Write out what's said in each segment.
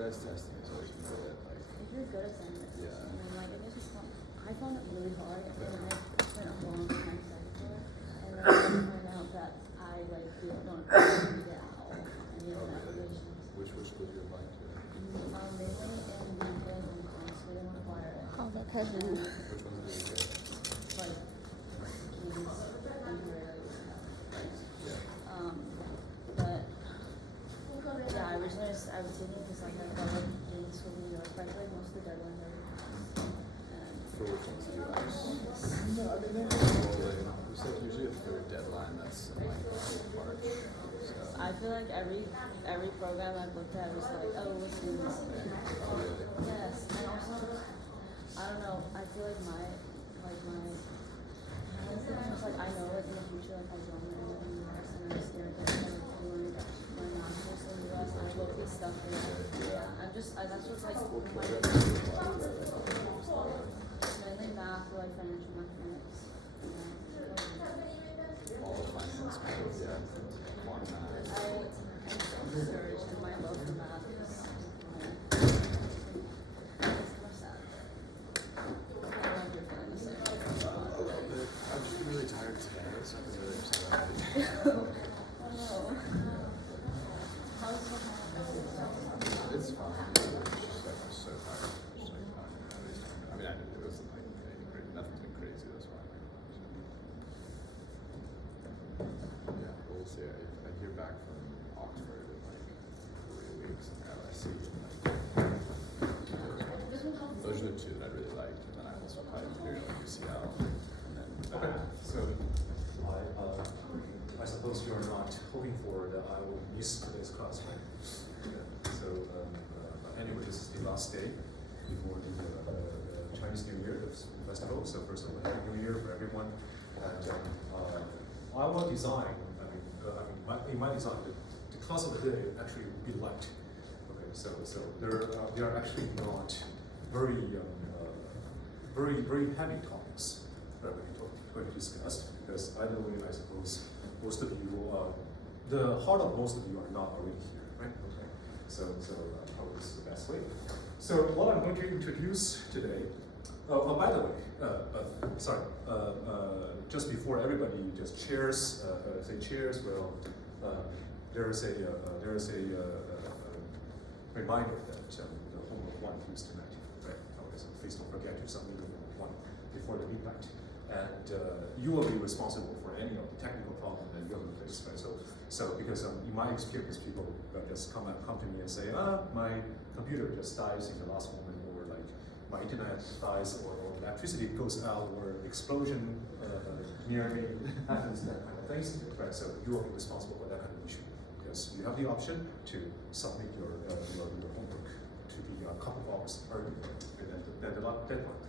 standardized testing has always been good at like. If you're good at standardized Yeah. testing, and like it just I found it really hard, and then I spent a long time studying for it, and then I found out that I like don't appreciate it at all. Any of the applications. Which schools you applying to? Mainly in UK and Hong Kong, so we don't require it. Oh, because Which ones are the UK? Like Kings and Harrods and stuff. Yeah. But yeah, originally I was taking it because like I felt like in school in New York, but I feel like most of the deadlines are. For which ones do you use? No, I mean, it's like usually a third deadline that's in like March. So. I feel like every program I've looked at was like, oh, let's do this. Oh, really? Yes, and also, I don't know, I feel like my was like, I know like in the future, like I don't know in the US and I'm scared that I'm like doing my master's in the US and I will be stuck there. Yeah, that's what's like, mainly math or like financial mathematics. All the finance schools, yeah. Quant math. I surged in my love for math. I'm just really tired today, so I'm really excited. It's fine. It's just like I'm so tired. Just like talking about it. I mean, it wasn't like nothing's been crazy. That's why. Yeah, we'll see. I hear back from Oxford in like 3 weeks, and LSE in like. Those are the two that I really liked, and then I also applied to like UCL, and then. Okay, so I suppose you're not hoping for that I will miss today's class, right? Yeah. So anyway, this is the last day before the Chinese New Year festival. So first of all, Happy New Year for everyone. And I will design. In my design, the class of the day actually will be light. Okay, so there are actually not very heavy topics that we're going to discuss, because either way, I suppose most of you, the heart of most of you are not already here, right? Okay. So probably this is the best way. So what I'm going to introduce today. Oh, by the way, sorry. Just before everybody just cheers, say cheers. Well, there is a reminder that the homework 1 is tonight, right? Okay, so please don't forget to submit homework 1 before the midnight. And you will be responsible for any of the technical problems that you have faced, right? So because in my experience, people just come to me and say, my computer just dies in the last moment, or like my internet dies, or electricity goes out, or explosion near me happens, that kind of things, right? So you will be responsible for that kind of issue, because you have the option to submit your homework to be a couple of hours earlier than the deadline.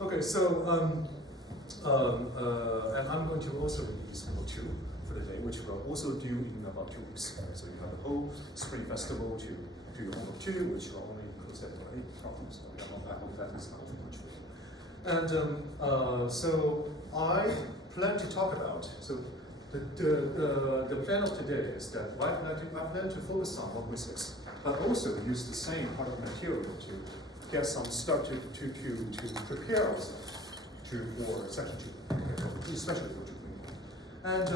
Okay, so and I'm going to also release homework 2 for the day, which will also due in about 2 weeks. Right? So you have the whole spring festival to do your homework 2, which will only include 7 or 8 problems. So I hope that is not too much for you. And so I plan to talk about, so the plan of today is that I plan to focus on 1.6, but also use the same part of material to get some start to prepare ourselves for section 2, okay, especially for 2.1. And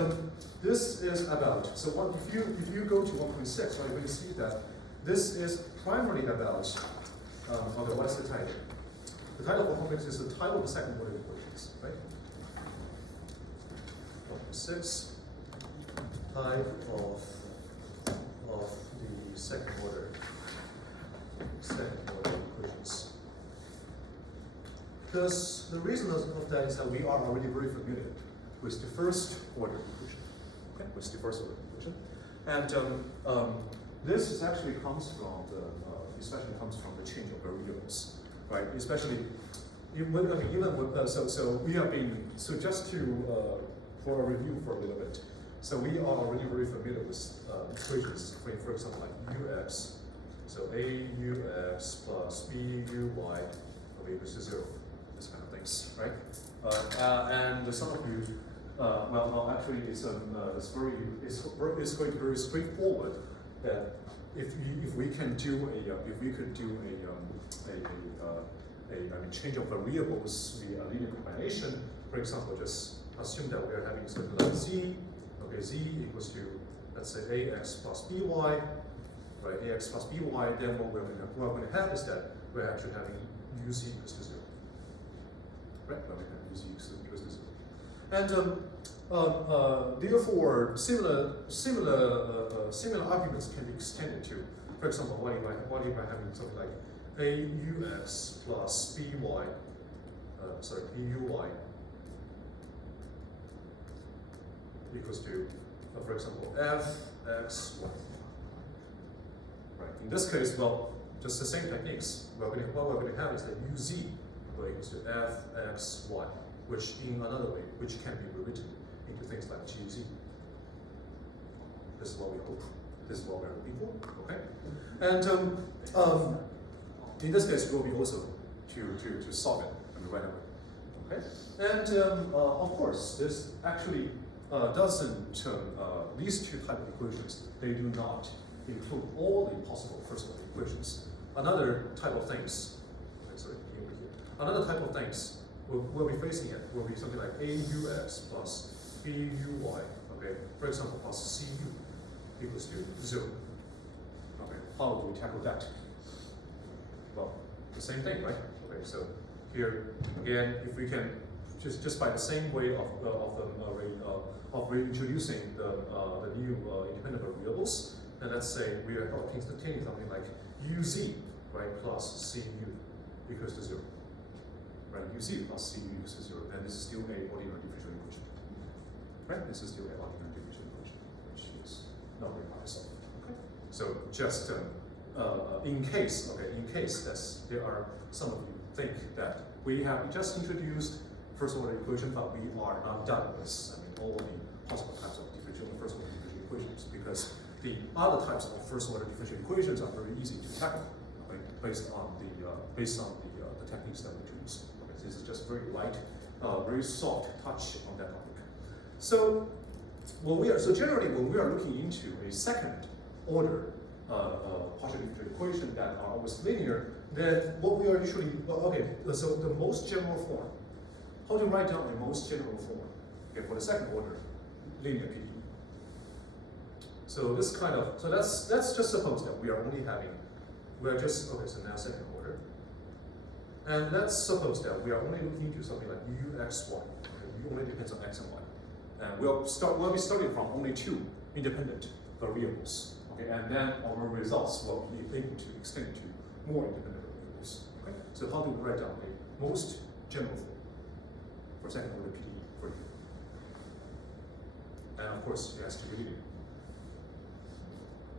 this is about, so if you go to 1.6, right, you're going to see that this is primarily about, okay, what is the title? The title of 1.6 is the title of the second order equations, right? 1.6, type of the second order equations. Because the reason of that is that we are already very familiar with the first order equation, okay, with the first order equation, and this is actually comes from especially comes from the change of variables, right? Especially even with, so we have been, so just to for a review for a little bit. So we are already very familiar with equations, for example, like ux. So AUX plus BUY equals to 0, this kind of things, right? And some of you, well, actually, it's going to be very straightforward that if we can do if we could do a change of variables via a linear combination, for example, just assume that we are having something like z. Okay, z equals to, let's say, ax plus by, right? Ax plus by. Then what we're going to have is that we're actually having uz equals to 0. Right? Well, we have uz equals to 0. And therefore, similar arguments can be extended to, for example, what if I having something like aux plus by, buy equals to, for example, fxy. Right. In this case, well, just the same techniques. What we're going to have is that uz equals to fxy, which in another way, which can be rewritten into things like gz. This is what we hope. This is what we're hoping for. Okay. And in this case, we'll be also to solve it right away. Okay. And of course, this actually doesn't. These two type of equations, they do not include all the possible first order equations. Another type of things. Sorry, over here. Another type of things we'll be facing it will be something like aux plus buy. Okay. For example, plus cu equals to 0. Okay. How do we tackle that? Well, the same thing, right? Okay, so here again, if we can just by the same way of reintroducing the new independent variables, and let's say we are obtaining something like uz, right, plus cu equals to 0, right? Uz plus cu equals to 0, and this is still a ordinary differential equation, right? This is still a ordinary differential equation, which is not very hard to solve. Okay, so just in case that there are some of you think that we have just introduced first order equation, but we are not done with all the possible types of first order differential equations, because the other types of first order differential equations are very easy to tackle, okay, based on the techniques that we introduce. Okay, this is just very light, very soft touch on that topic. So generally when we are looking into a second order partial differential equation that are always linear, then what we are usually, so the most general form, how to write down the most general form, okay, for the second order linear PDE. So this kind of, so let's just suppose that we are only having, so now second order. And let's suppose that we are only looking into something like uxy, okay, u only depends on x and y. And we'll be starting from only two independent variables. Okay, and then our results will be able to extend to more independent variables. Okay? So how do we write down the most general form for second order PDE for you? And of course, it has to be linear.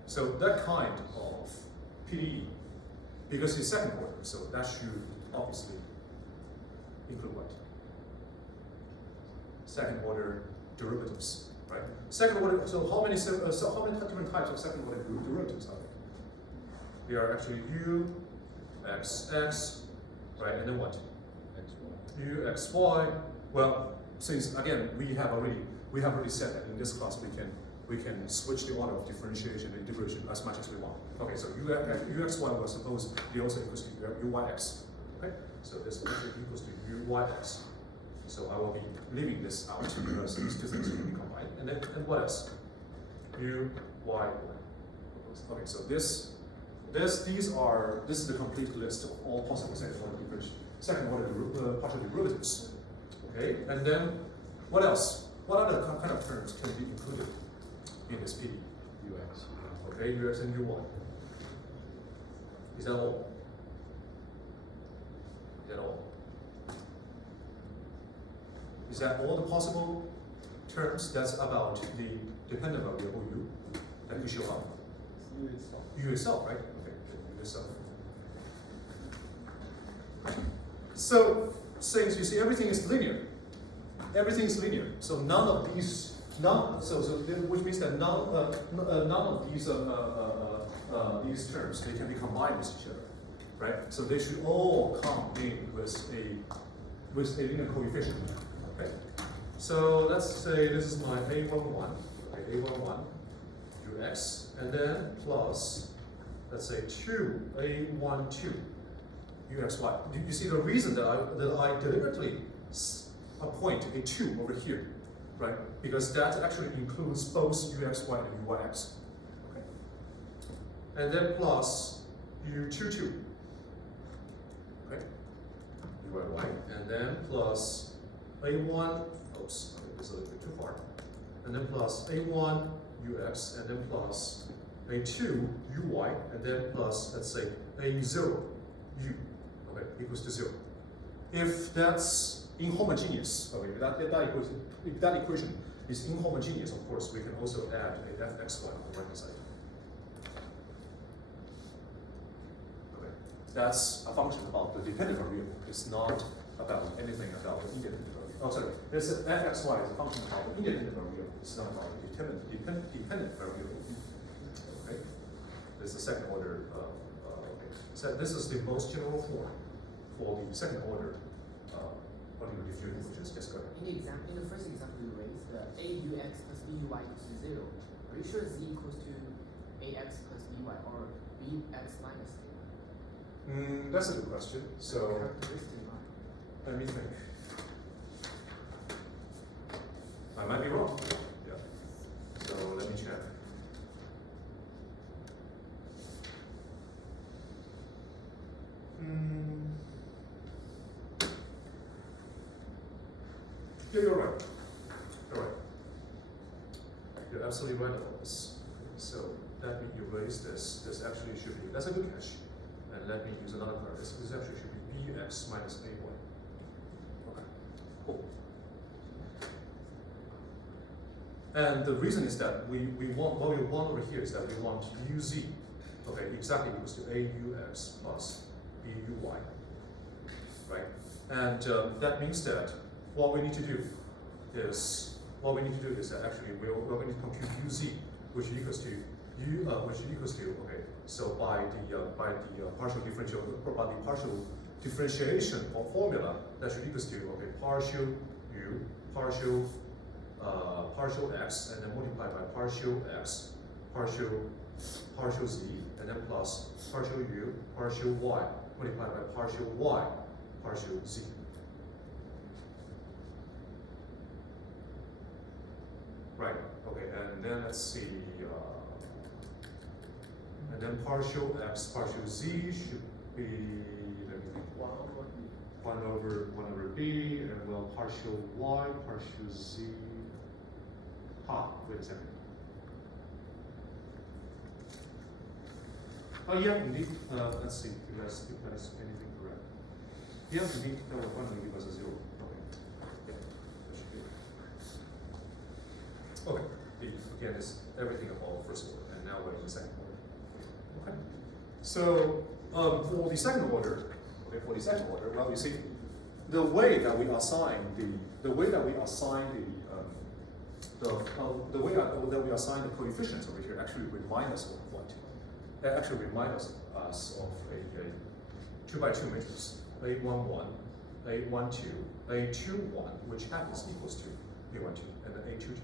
So that kind of PDE, because it's second order, so that should obviously include what? Second order derivatives. Right? Second order, so how many different types of second order derivatives are there? They are actually u, x, right? And then what? U, x, y. Well, since again we have already said that in this class we can switch the order of differentiation and integration as much as we want. Okay, so uxy will suppose it also equals to uyx. Okay, so this also equals to uyx. So I will be leaving this out because these two things can be combined. And then what else? U, y. Okay, so this is the complete list of all possible second order partial derivatives. Okay, and then what else? What other kind of terms can be included in this PDE? ux. Okay, ux and uy. Is that all? Is that all? Is that all the possible terms that's about the dependent variable u that you show up? U itself, right? Okay, u itself. So since you see everything is linear, so none of these, which means that none of these terms they can be combined with each other, right? So they should all come in with a linear coefficient. Okay, so let's say this is my A11, okay, A11 ux, and then plus let's say 2a1 2 uxy. You see the reason that I deliberately appoint a 2 over here, right? Because that actually includes both uxy and uyx. Okay. And then plus u22. Okay. Uy, and then plus a1. Oops, this is a little bit too far. And then plus a1 ux, and then plus a2 uy, and then plus, let's say, a0 u, okay, equals to 0. If that's inhomogeneous, okay, if that equation is inhomogeneous, of course, we can also add a fxy on the right hand side. Okay, that's a function about the dependent variable. It's not about anything about the independent variable. Oh, sorry, this fxy is a function about the independent variable. It's not about the dependent variable. Okay, this is the second order. Okay, so this is the most general form for the second order ordinary diffusion equations. Yes, go ahead. In the first example you raised, AUX plus BUY equals to 0. Are you sure Z equals to AX plus BY or BX minus A? That's a good question. So Characteristic line. let me think. I might be wrong. Yeah. So let me check. Yeah, you're right. You're right. You're absolutely right about this. So let me erase this. This actually should be, that's a good catch. And let me use another color. This actually should be BX minus AY. Okay, cool. And the reason is that we want, what we want over here is that we want UZ, okay, exactly equals to AUX plus BUY, right? And that means that what we need to do is that actually we're going to compute UZ, which equals to okay. So by the partial differentiation of formula, that should equals to okay partial U partial x, and then multiplied by partial x, partial z, and then plus partial u, partial y, multiplied by partial y, partial z. Right, okay, and then let's see, and then partial x, partial z should be, let me think, 1 over b, and well, partial y, partial z. Wait a second. Oh yeah, indeed. Let's see if that's anything correct. Yeah, indeed, that will finally give us a 0. Okay. Yeah, that should be it. Okay. Again, it's everything about first order, and now we're in the second order. Okay. So for the second order, well, you see, the way that we assign the coefficients over here actually remind us of what? They actually remind us of a 2x2 matrix, A11, A12, A21, which happens equals to A12 and then A22.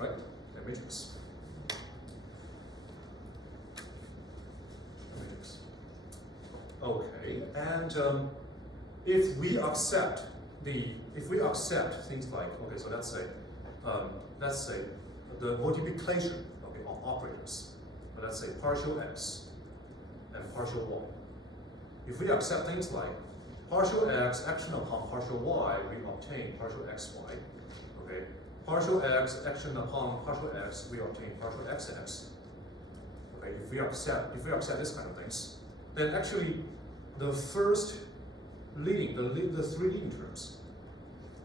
Right? A matrix. Okay, and if we accept things like, okay, so let's say the multiplication, okay, of operators, let's say partial x and partial y. If we accept things like partial x action upon partial y, we obtain partial xy. Okay, partial x action upon partial x, we obtain partial xx. Okay, if we accept this kind of things, then actually the first leading, the three leading terms,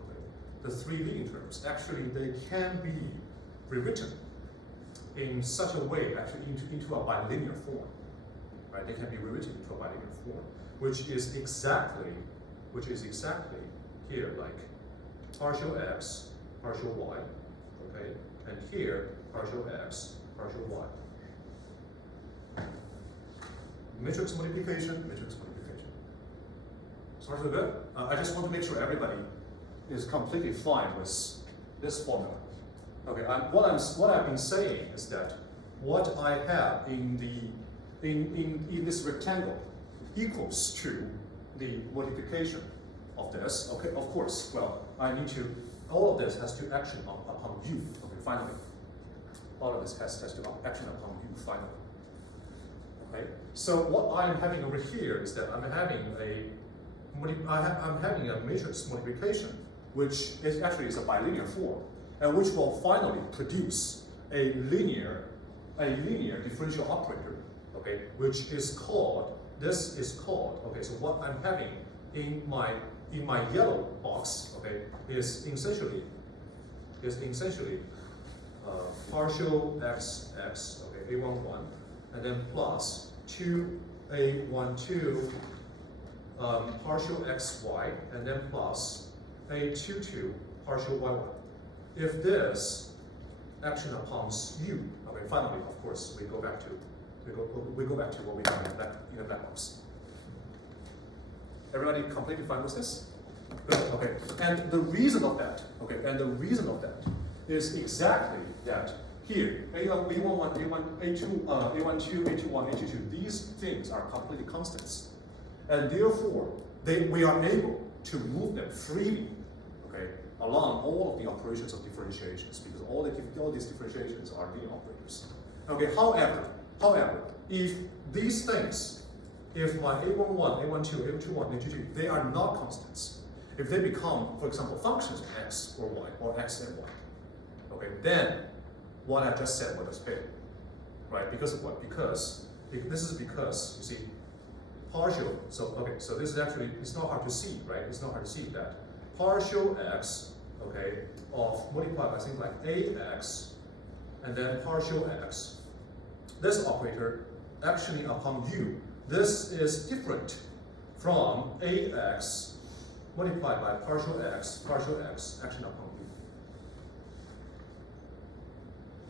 okay, the three leading terms, actually they can be rewritten in such a way, actually into a bilinear form, right? They can be rewritten into a bilinear form, which is exactly here, like partial x, partial y, okay, and here partial x, partial y. Matrix multiplication, matrix multiplication. So far so good? I just want to make sure everybody is completely fine with this formula. Okay, what I've been saying is that what I have in this rectangle equals to the multiplication of this. Okay, of course. Well, I need to. All of this has to action upon U. Okay, finally, all of this has to action upon U. Finally. Okay. So what I'm having over here is that I'm having a matrix multiplication, which is actually a bilinear form, and which will finally produce a linear differential operator, okay, which is called, this is called, okay, so what I'm having in my yellow box, okay, is essentially partial x, okay, a11, and then plus 2a12 partial xy, and then plus a22 partial yy. If this action upon U, okay, finally, of course, we go back to what we have in the black box. Everybody completely fine with this? Good, okay. And the reason of that, okay, is exactly that here, A11, A1, A2, A12, A21, A22, these things are completely constants. And therefore, we are able to move them freely, okay, along all of the operations of differentiations, because all these differentiations are linear operators. Okay, however, if these things, if my A11, A12, A21, A22, they are not constants, if they become, for example, functions of x or y, or x and y, okay, then what I just said will just fail, right? Because of what? Because this is because, you see, partial, so this is actually, it's not hard to see, right? It's not hard to see that partial x, okay, of multiplied by things like ax, and then partial x, this operator actually upon U, this is different from ax multiplied by partial x action upon U.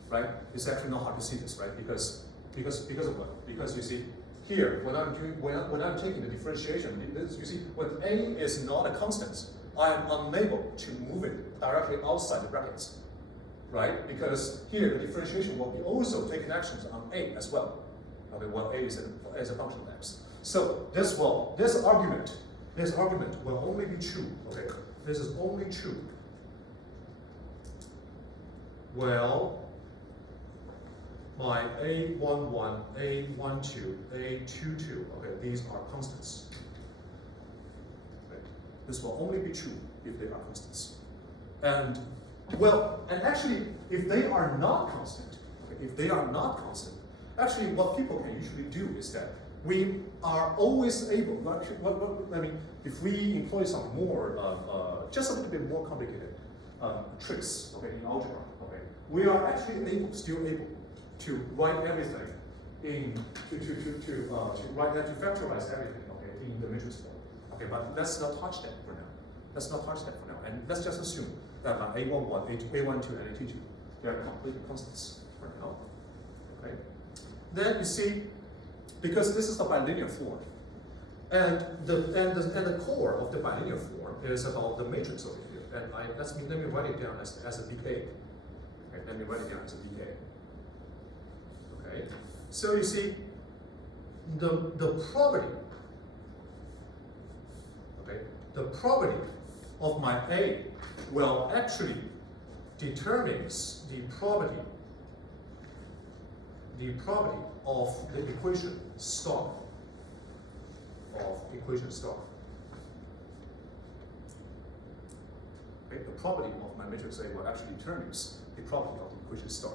Right? It's actually not hard to see this, right? Because of what? Because you see, here, when I'm taking the differentiation, you see, when a is not a constant, I am unable to move it directly outside the brackets, right? Because here the differentiation will be also taking actions on a as well. Okay, well, a is a function of x. So this argument will only be true. Okay, this is only true. Well, my A11, A12, A22, okay, these are constants. Okay. This will only be true if they are constants. And, well, and actually, if they are not constant, actually what people can usually do is that we are always able, if we employ some more, just a little bit more complicated tricks, okay, in algebra, okay, we are actually still able to write everything to factorize everything, okay, in the matrix form. Okay, but let's not touch that for now. And let's just assume that my A11, A12, and A22, they are completely constants for now. Okay. Then you see, because this is the bilinear form, and the core of the bilinear form is about the matrix over here. And let me write it down as a BK. Okay, let me write it down as a BK. Okay, so you see, the property of my A will actually determines the property of the equation star. Okay, the property of my matrix A will actually determines the property of the equation star.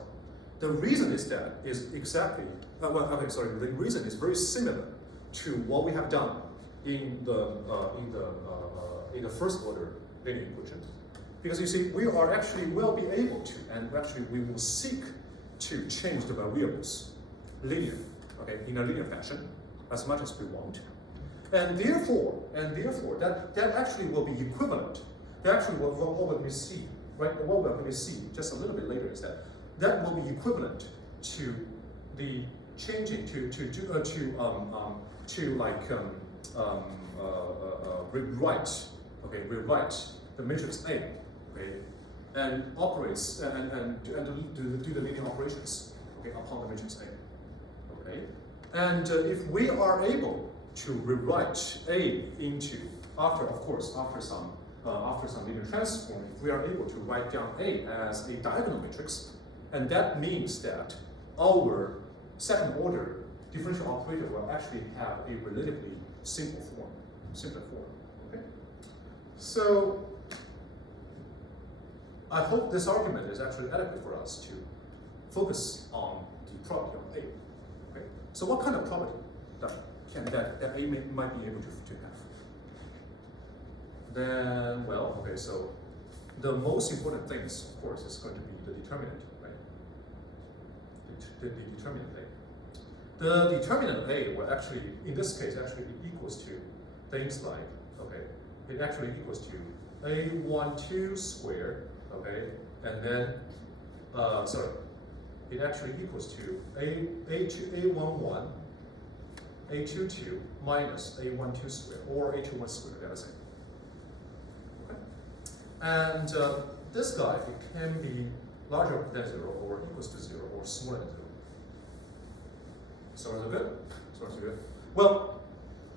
The reason is that is exactly, the reason is very similar to what we have done in the first order linear equation. Because you see, we are actually will be able to, and actually we will seek to change the variables linear, okay, in a linear fashion as much as we want. And therefore that actually will be equivalent. Actually what we're going to see, right? What we're going to see just a little bit later is that will be equivalent to the changing rewrite the matrix A, okay, and operates and do the linear operations, okay, upon the matrix A. Okay, and if we are able to rewrite A into after some linear transform, if we are able to write down A as a diagonal matrix, and that means that our second order differential operator will actually have a relatively simpler form. Okay? So I hope this argument is actually adequate for us to focus on the property of A. Okay? So what kind of property that A might be able to have? Then, well, okay, so the most important things, of course, is going to be the determinant, right? The determinant A. The determinant A will actually, in this case, actually be equals to things like, okay, it actually equals to A12 squared, okay, and then, it actually equals to A11, A22 minus A12 squared, or A21 squared, let us say. Okay? And this guy, it can be larger than 0, or equals to 0, or smaller than 0. So is it good? So is it good? Well,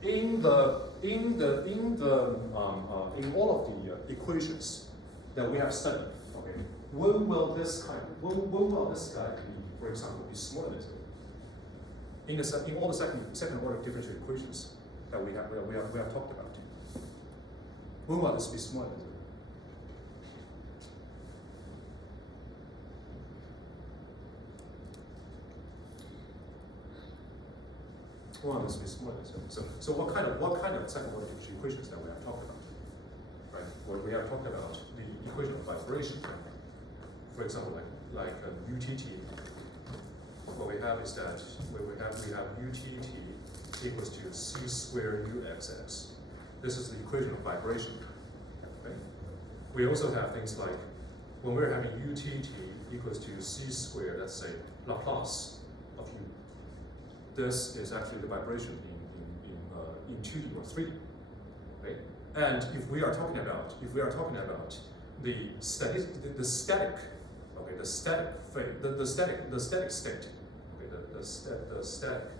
in all of the equations that we have studied, okay, when will this guy be, for example, be smaller than 0? In all the second order differential equations that we have talked about, when will this be smaller than 0? Well, this is smaller than 0. So what kind of second order differential equations that we have talked about? Right? Well, we have talked about the equation of vibration. For example, like UTT. What we have is that we have UTT equals to C squared UXX. This is the equation of vibration. Okay? We also have things like when we're having UTT equals to C squared, let's say Laplace of U. This is actually the vibration in 2D or 3D, right? And if we are talking about the static state, the static state, okay, the static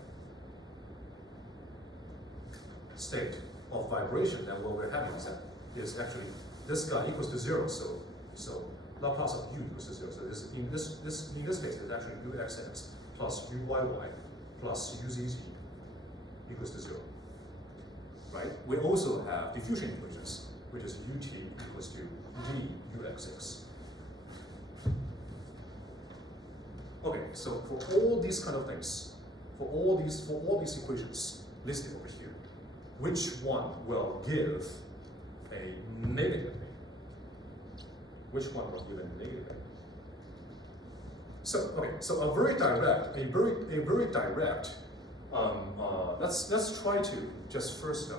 state of vibration, then what we're having is actually this guy equals to 0, so Laplace of U equals to 0. So in this case, it's actually UXX plus UYY plus UZZ equals to 0, right? We also have diffusion equations, which is UT equals to D UXX. Okay, so for all these kind of things, for all these equations listed over here, which one will give a negative A? Which one will give a negative A? So okay, so a very direct. Let's try to just first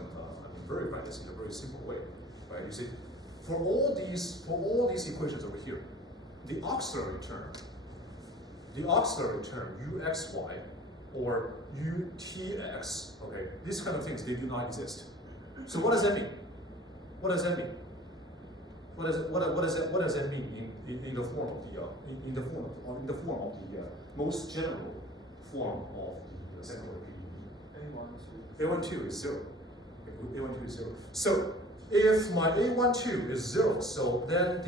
verify this in a very simple way, right? You see, for all these equations over here, the auxiliary term uxy or utx, okay, these kind of things, they do not exist. So what does that mean? What does that mean? What does that mean in the form of the most general form of the second order PDE? A12 is 0. A12 is 0. So if my A12 is 0, so then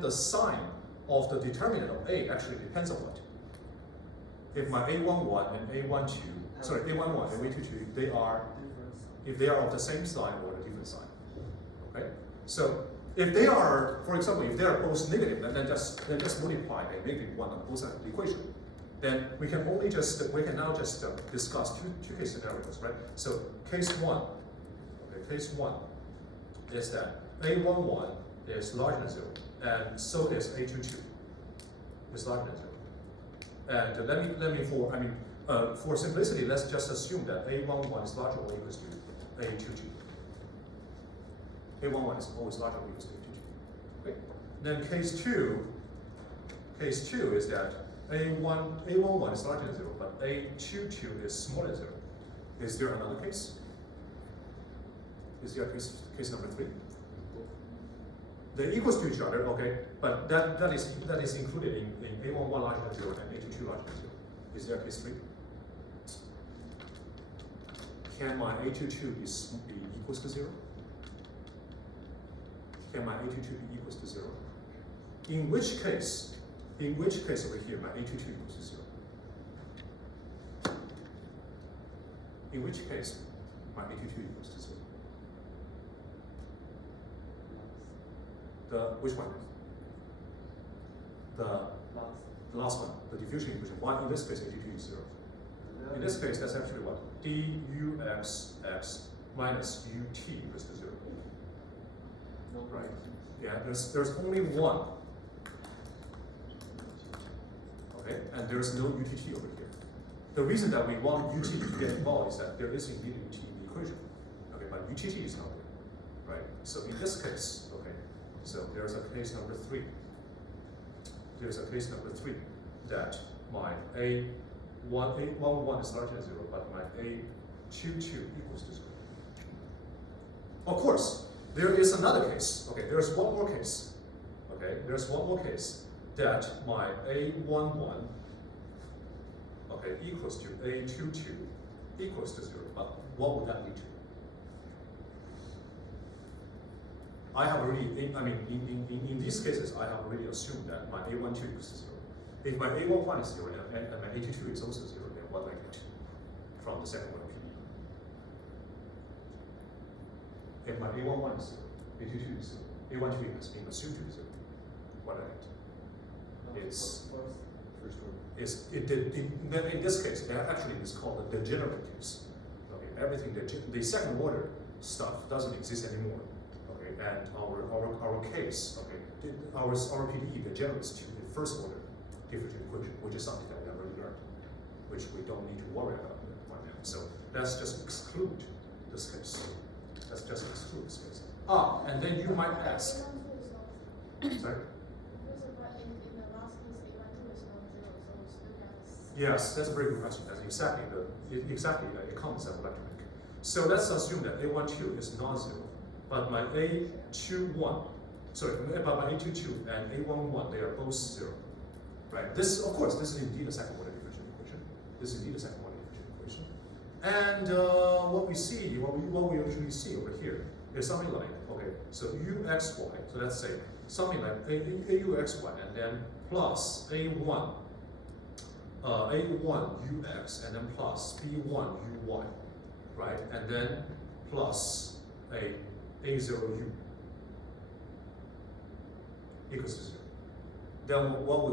the sign of the determinant of A actually depends on what? If my A11 and A12, sorry, A11 and A22, if they are of the same sign or a different sign, okay? So if they are, for example, if they are both negative, then just multiply a negative 1 on both sides of the equation. Then we can now just discuss two case scenarios, right? So case 1, okay, case 1 is that A11 is larger than 0, and so is A22 is larger than 0. And for simplicity, let's just assume that A11 is larger or equals to A22. A11 is always larger or equals to A22. Okay. Then case 2 is that A11 is larger than 0, but A22 is smaller than 0. Is there another case? Is there case number 3? They're equals to each other, okay, but that is included in A11 larger than 0 and A22 larger than 0. Is there case 3? Can my A22 be equals to 0? Can my A22 be equals to 0? In which case over here, my A22 equals to 0? In which case, my A22 equals to 0? Which one? The last one, the diffusion equation. Why in this case A22 is 0? In this case, that's actually what? Dux x minus ut equals to 0. Right? Yeah, there's only one. Okay, and there's no UTT over here. The reason that we want UT to get involved is that there is indeed UT in the equation. Okay, but UTT is not there. Right? So in this case, okay, so there's a case number 3. There's a case number 3 that my A11 is larger than 0, but my A22 equals to 0. Of course, there is another case. Okay, there's one more case. Okay, there's one more case that my A11 okay equals to A22 equals to 0. But what would that lead to? I have already, in these cases, I have already assumed that my A12 equals to 0. If my A11 is 0 and my A22 is also 0, then what do I get from the second order PDE? If my A11 is 0, A22 is 0, A12 has been assumed to be 0, what do I get? It's First then order. in this case, actually it's called the degenerate case. Okay, everything, the second order stuff doesn't exist anymore. Okay, and our case, okay, our PDE degenerates to the first order differential equation, which is something that we have already learned, which we don't need to worry about right now. So let's just exclude this case. Let's just exclude this case. And then you might ask, sorry? Yes, that's a very good question. That's exactly the comments I would like to make. So let's assume that A12 is non-zero, but my A22 and A11, they are both 0. Right? This, of course, this is indeed a second order differential equation. This is indeed a second order differential equation. And what we usually see over here is something like, okay, so uxy, so let's say something like auxy and then plus A1 ux and then plus B1 uy, right? And then plus A0u equals to 0. Then what we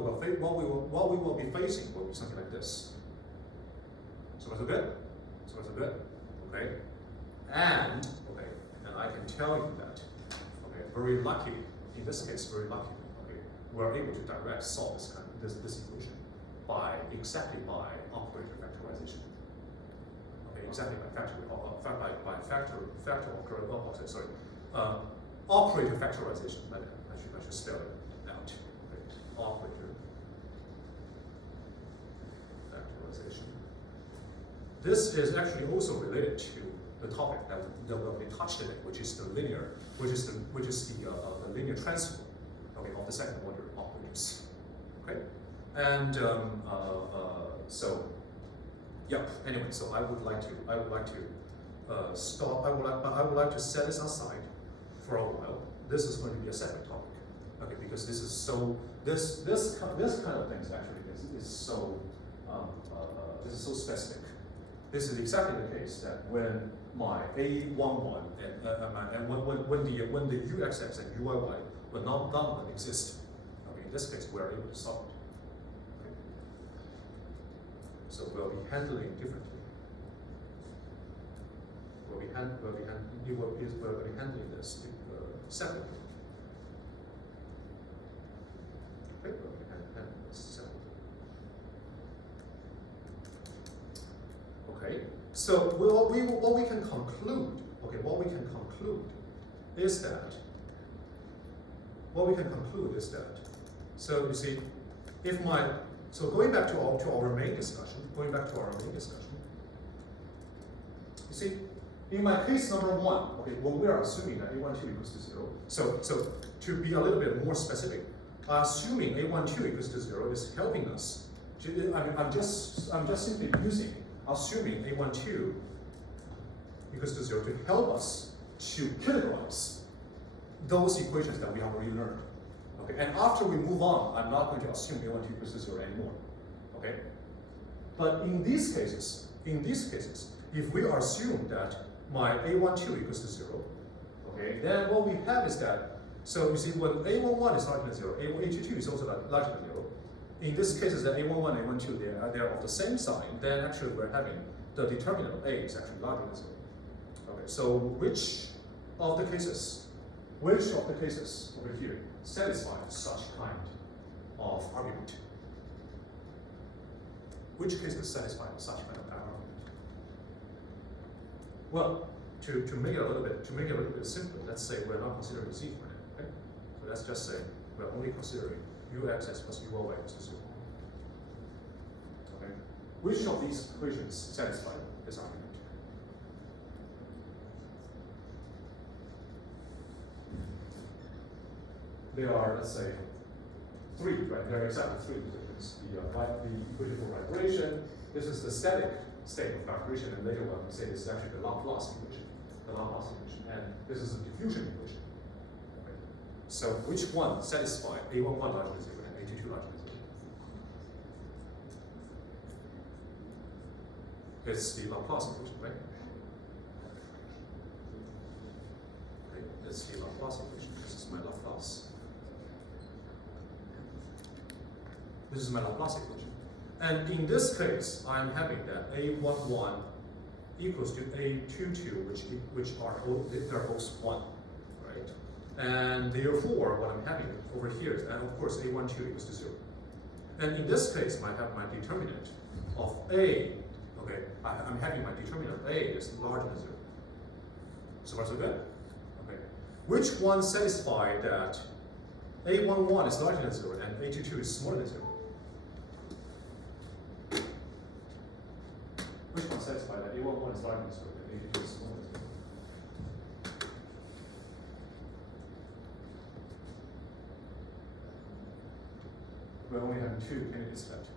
will be facing will be something like this. So far so good? So far so good? Okay? And I can tell you that, okay, very lucky, in this case, very lucky, okay, we're able to direct solve this equation exactly by operator factorization. Okay, exactly by operator factorization. I should spell it out. Okay. Operator factorization. This is actually also related to the topic that will be touched today, which is the linear transform, okay, of the second order operators. Okay. And so, yeah. Anyway, so I would like to stop. I would like to set this aside for a while. This is going to be a separate topic, okay? Because this is so this kind of things actually is so this is so specific. This is exactly the case that when my A11 and when the uxx and uyy when none of them exist, okay, in this case we are able to solve it. Okay. So we'll be handling differently. We'll be handling this separately. Okay, we'll be handling this separately. Okay, so what we can conclude, okay, so you see, going back to our main discussion, you see, in my case number 1, okay, when we are assuming that A12 equals to 0, so to be a little bit more specific, assuming A12 equals to 0 is helping us. I'm just simply using assuming A12 equals to 0 to help us to categorize those equations that we have already learned. Okay, and after we move on, I'm not going to assume A12 equals to 0 anymore. Okay? But in these cases, if we assume that my A12 equals to 0, okay, then what we have is that, so you see when A11 is larger than 0, A22 is also larger than 0. In this case, is that A11 and A12, they are of the same sign, then actually we're having the determinant of A is actually larger than 0. Okay, so which of the cases over here satisfy such kind of argument? Which cases satisfy such kind of argument? Well, to make it a little bit simpler, let's say we're not considering Z for now. Okay? So let's just say we're only considering UXS plus UY equals to 0. Okay? Which of these equations satisfy this argument? There are, let's say, 3, right? There are exactly 3 equations. The equation for vibration, this is the static state of vibration, and later on we say this is actually the Laplace equation. And this is the diffusion equation. Okay. So which one satisfy A11 larger than 0 and A22 larger than 0? It's the Laplace equation, right? Okay. It's the Laplace equation. This is my Laplace. This is my Laplace equation. And in this case, I'm having that A11 equals to A22, which are they're both 1, right? And therefore, what I'm having over here is, and of course, A12 equals to 0. And in this case, I have my determinant of A, okay, I'm having my determinant of A is larger than 0. So far so good? Okay. Which one satisfies that A11 is larger than 0 and A22 is smaller than 0? Which one satisfies that A11 is larger than 0 and A22 is smaller than 0? We only have 2 candidates left.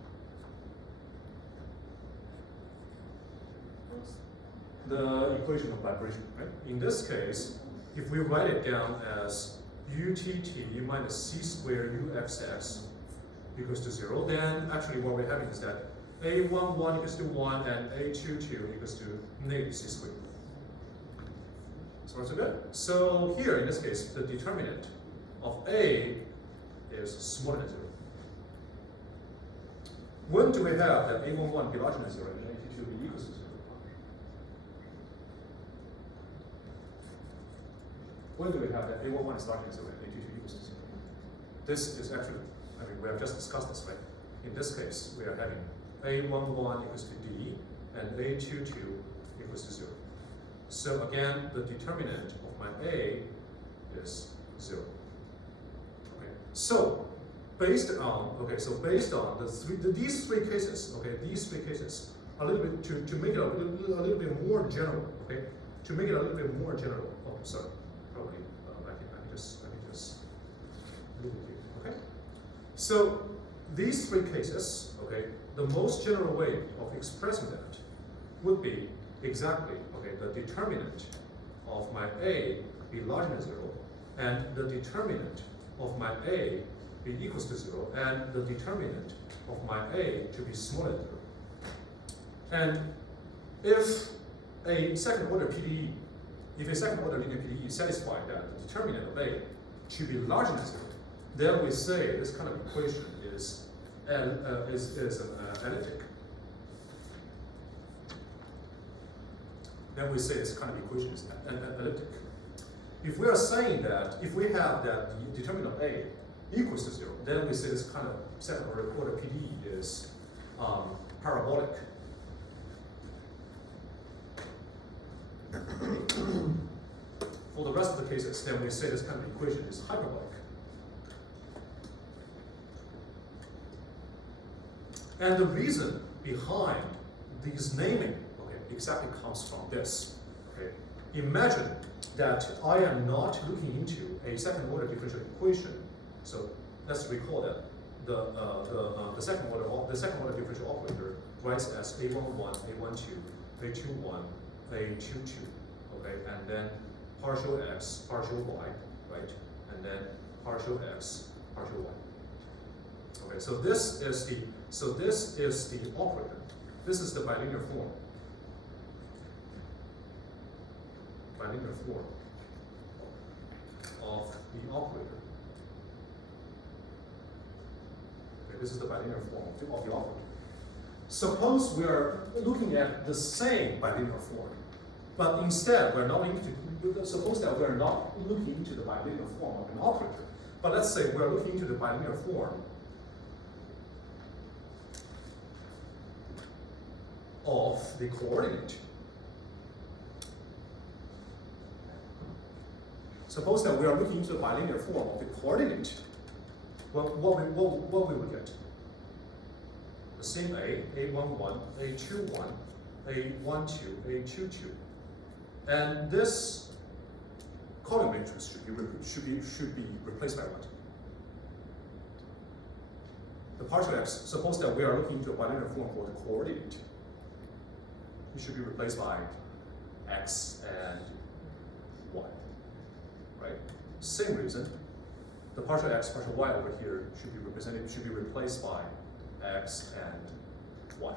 The equation of vibration, right? In this case, if we write it down as UTT minus C squared UXX equals to 0, then actually what we're having is that A11 equals to 1 and A22 equals to negative C squared. So far so good? So here, in this case, the determinant of A is smaller than 0. When do we have that A11 be larger than 0 and A22 be equals to 0? When do we have that A11 is larger than 0 and A22 equals to 0? This is actually, I mean, we have just discussed this, right? In this case, we are having A11 equals to D and A22 equals to 0. So again, the determinant of my A is 0. Okay. So based on these three cases, a little bit to make it a little bit more general, okay? To make it a little bit more general. Oh, sorry. Probably I can just leave it here. Okay. So these 3 cases, okay, the most general way of expressing that would be exactly, okay, the determinant of my A be larger than 0, and the determinant of my A be equals to 0, and the determinant of my A to be smaller than 0. And if a second order PDE, if a second order linear PDE satisfies that the determinant of A should be larger than 0, then we say this kind of equation is an elliptic. Then we say this kind of equation is an elliptic. If we are saying that, if we have that the determinant of A equals to 0, then we say this kind of second order PDE is parabolic. For the rest of the cases, then we say this kind of equation is hyperbolic. And the reason behind these naming, okay, exactly comes from this. Okay, imagine that I am not looking into a second order differential equation. So let's recall that the second order differential operator writes as a11, a12, a21, a22, okay, and then partial x, partial y, right, and then partial x, partial y. Okay, so this is the operator. This is the bilinear form. Bilinear form of the operator. Okay, this is the bilinear form of the operator. Suppose we are looking at the same bilinear form, but instead we're not suppose that we're not looking into the bilinear form of an operator, but let's say we're looking into the bilinear form of the coordinate. Suppose that we are looking into the bilinear form of the coordinate. Well, what we look at? The same a11, a21, a12, a22, and this column matrix should be replaced by what? The partial x. Suppose that we are looking into a bilinear form for the coordinate. It should be replaced by x and y. Right? Same reason. The partial x, partial y over here should be replaced by x and y.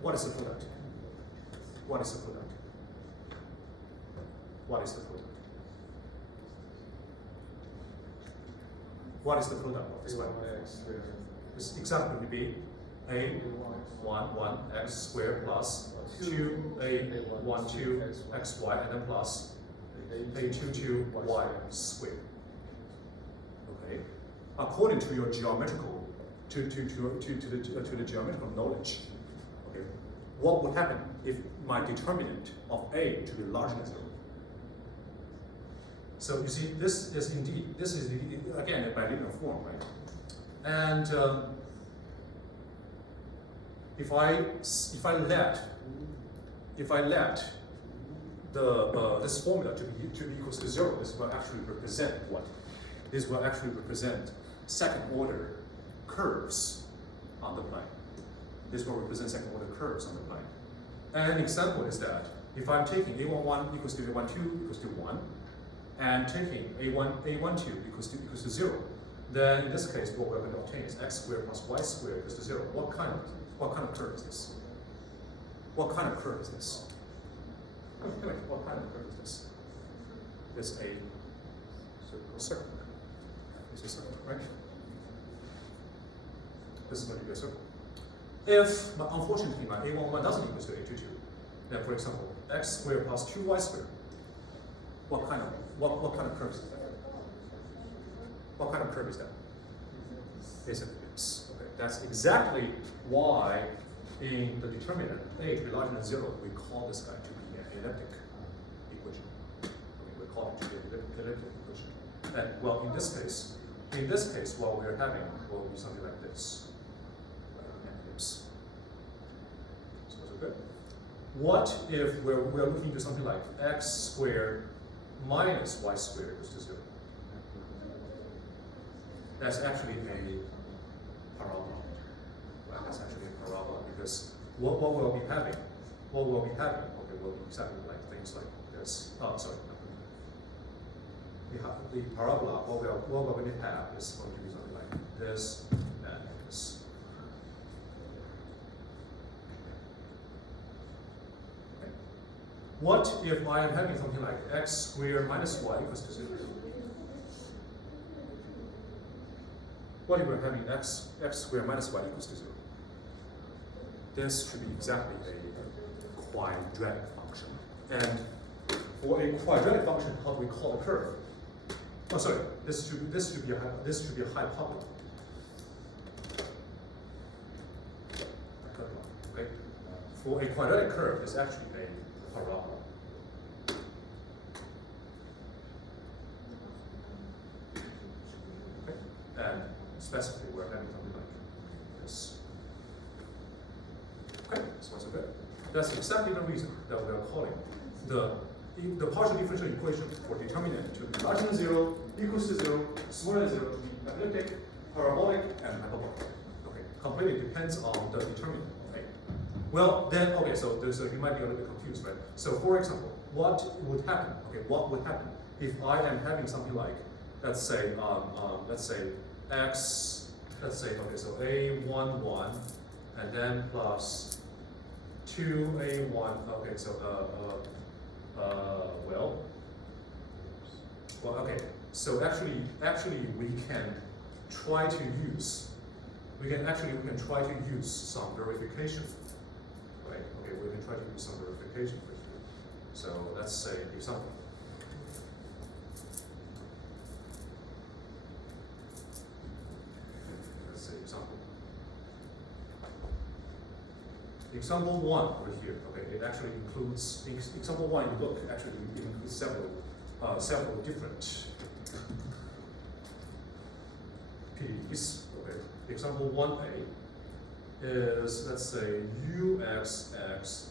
What is the product? What is the product? What is the product? What is the product of this one? This example would be a11 x squared plus 2a12 xy and then plus a22 y squared. Okay, according to your geometrical to the geometrical knowledge. Okay, what would happen if my determinant of a to be larger than 0? So you see, this is again a bilinear form, right? And if I let this formula to be equals to 0, this will actually represent what? This will actually represent second order curves on the plane. This will represent second order curves on the plane. An example is that if I'm taking a11 equals to a12 equals to 1, and taking a12 equals to 0, then in this case what we're going to obtain is x squared plus y squared equals to 0. What kind of curve is this? What kind of curve is this? Anyway, what kind of curve is this? It's a circle. It's a circle, right? This is going to be a circle. If, unfortunately, my a11 doesn't equal to a22, then for example, x squared plus 2y squared, what kind of curve is that? What kind of curve is that? It's an ellipse. Okay, that's exactly why in the determinant a to be larger than 0, we call this guy to be an elliptic equation. Okay, we call it to be an elliptic equation. And well, in this case, what we're having will be something like this. An ellipse. So good. What if we're looking to something like x squared minus y squared equals to 0? That's actually a parabola. Well, that's actually a parabola because what we'll be having, okay, will be exactly like things like this. Oh, sorry. The parabola, what we're going to have is going to be something like this and this. Okay. What if I am having something like x squared minus y equals to 0? What if we're having x squared minus y equals to 0? This should be exactly a quadratic function. And for a quadratic function, how do we call the curve? Oh, sorry. This should be a hyperbola. Okay. For a quadratic curve, it's actually a parabola. Okay. And specifically, we're having something like this. Okay, so good. That's exactly the reason that we are calling the the partial differential equation for determinant to be larger than 0, equals to 0, smaller than 0 to be elliptic, parabolic, and hyperbolic. Okay, completely depends on the determinant of A. Well, then, okay, so you might be a little bit confused, right? So, for example, what would happen? Okay, what would happen if I am having something like, let's say x, okay, so a11, and then plus 2a1. Okay, so okay. So actually, we can try to use. We can try to use some verification, right? Okay, we can try to use some verification for you. So let's say example. Let's say example. Example 1 over here. Okay, it actually includes example 1 in the book. Actually, it includes several different PDEs. Okay, example 1a is, let's say, uxx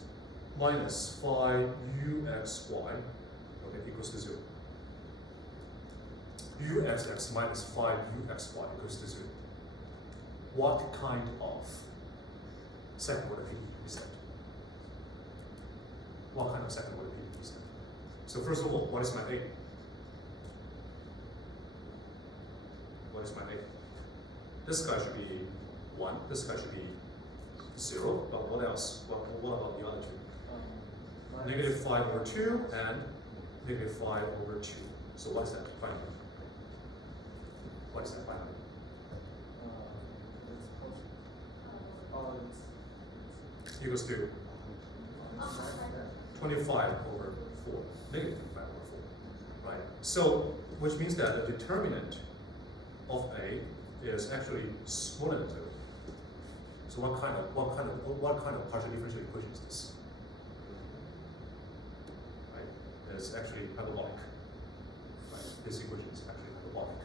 minus 5uxy, okay, equals to 0. Uxx minus 5uxy equals to 0. What kind of second order PDE is that? What kind of second order PDE is that? So first of all, what is my A? What is my A? This guy should be 1, this guy should be 0, but what else? What about the other two? Negative 5 over 2 and negative 5 over 2. So what is that finally? What is that finally? Equals to 25 over 4. Negative 25 over 4. Right? So, which means that the determinant of A is actually smaller than 0. So what kind of partial differential equation is this? Right? It's actually hyperbolic. Right? This equation is actually hyperbolic.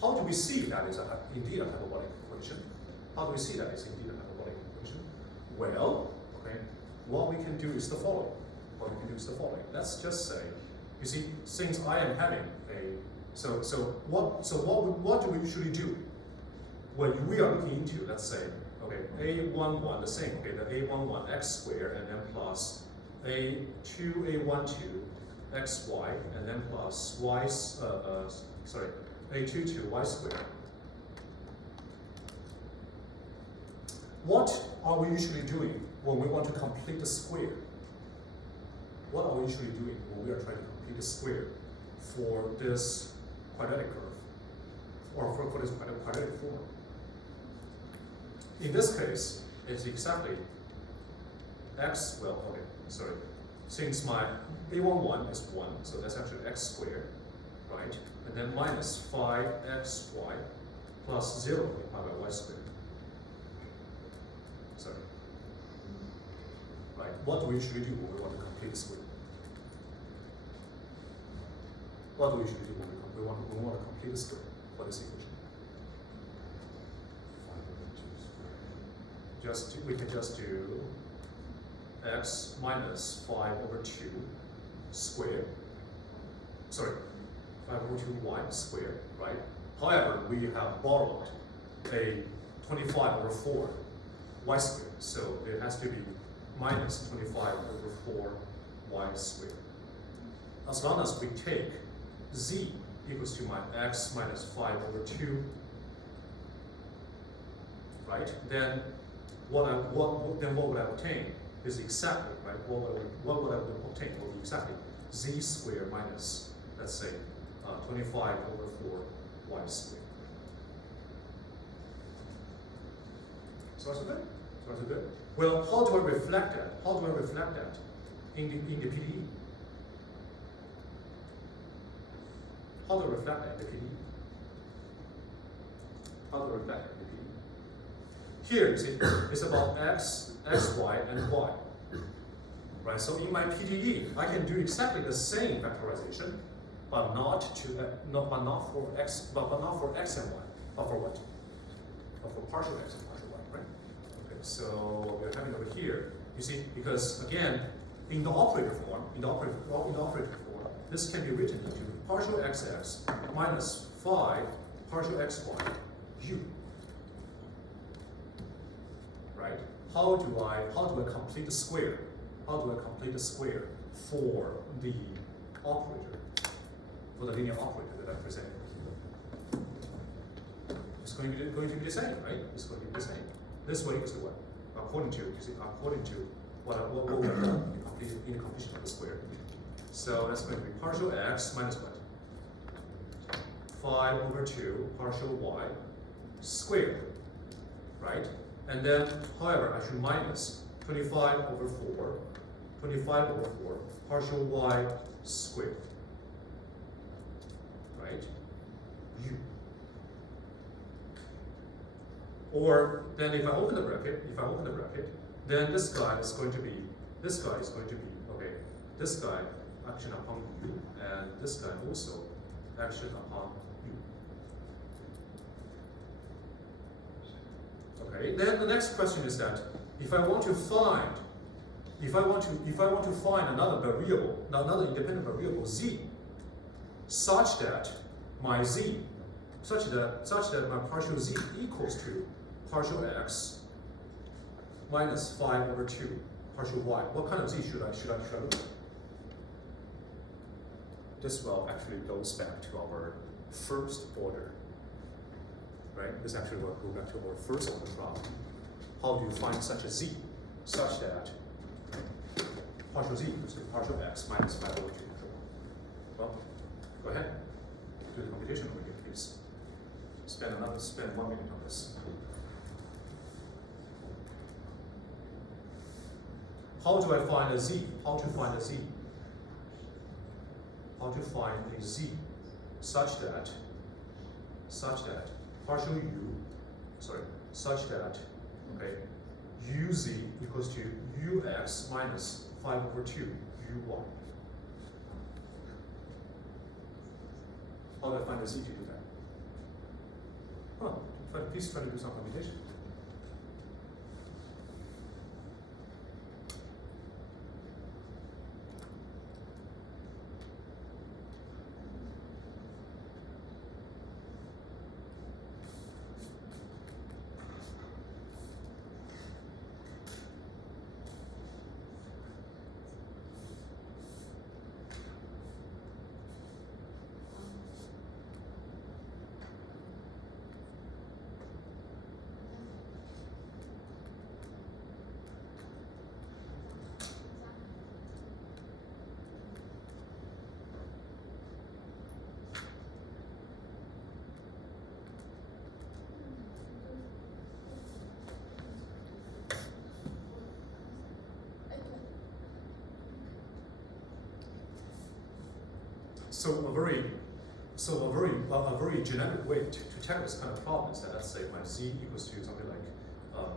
How do we see that is indeed a hyperbolic equation? How do we see that it's indeed a hyperbolic equation? Well, okay, what we can do is the following. Let's just say, you see, since I am having a what do we usually do when we are looking into, let's say, okay, a11 the same, okay, the a11 x squared and then plus a2a12 xy and then plus a22 y squared. What are we usually doing when we want to complete the square? What are we usually doing when we are trying to complete the square for this quadratic curve, or for this quadratic form? In this case, it's exactly x, well, okay, sorry. Since my a11 is 1, so that's actually x squared, right? And then minus 5xy plus 0 divided by y squared. Sorry. Right, what do we usually do when we want to complete the square? What do we usually do when we want to complete the square for this equation? We can just do x minus 5 over 2 squared. Sorry, 5 over 2y squared, right? However, we have borrowed a 25 over 4 y squared, so it has to be minus 25 over 4 y squared. As long as we take z equals to my x minus 5 over 2, right? Then what would I obtain is exactly, right? What would I obtain will be exactly z squared minus, let's say, 25 over 4 y squared. So that's good? So that's good? Well, how do I reflect that? How do I reflect that in the PDE? How do I reflect that in the PDE? How do I reflect that in the PDE? Here, you see, it's about x, y, and y. Right? So in my PDE, I can do exactly the same factorization, but not for x and y, but for what? But for partial x and partial y, right? Okay, so what we're having over here, you see, because again, in the operator form, this can be written into partial xx minus 5 partial xy u. Right? How do I complete the square? How do I complete the square for the operator, for the linear operator that I presented here? It's going to be the same, right? It's going to be the same. This way is the what? According to what we have done in the completion of the square. So that's going to be partial x minus what? 5 over 2 partial y squared, right? And then, however, I should minus 25 over 4 partial y squared, right? U. Or then if I open the bracket, then this guy is going to be, okay, this guy action upon u, and this guy also action upon u. Okay, then the next question is that if I want to find another variable, another independent variable z, such that my partial z equals to partial x minus 5 over 2 partial y. What kind of z should I look at? This well actually goes back to our first order, right? This actually will go back to our first order problem. How do you find such a z, such that partial z equals to partial x minus 5 over 2? Well, go ahead, do the computation over here, please. Spend 1 minute on this. How do I find a z? How to find a z such that uz equals to ux minus 5 over 2 uy. How do I find a z to do that? Please try to do some computation. So a very generic way to tackle this kind of problem is that, let's say my z equals to something like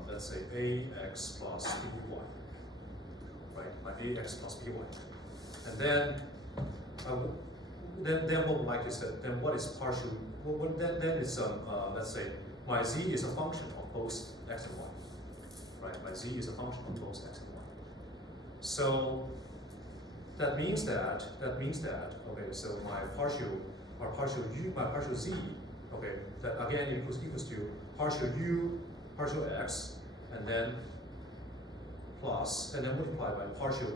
let's say ax plus by, right? My ax plus by, and then then what we like is that then what is partial? Then is let's say my z is a function of both x and y, right? My z is a function of both x and y. So that means that okay, so my partial z, okay, that again equals to partial u, partial x, and then plus, and then multiply by partial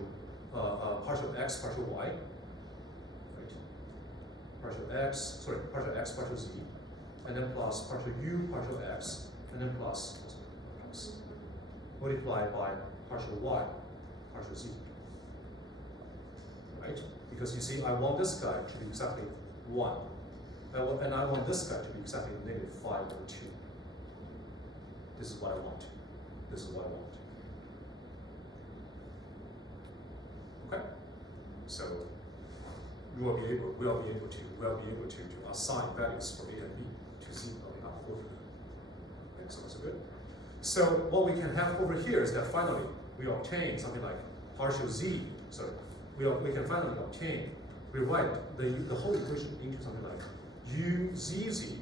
x, partial y, right? Partial x, partial z, and then plus partial u, partial x, and then plus multiplied by partial y, partial z. Right? Because you see, I want this guy to be exactly 1. And I want this guy to be exactly negative 5 over 2. This is what I want. Okay? So we will be able to assign values for A and B to Z on our order. Okay, so that's good. So what we can have over here is that finally we obtain something like partial Z, we can finally rewrite the whole equation into something like uzz,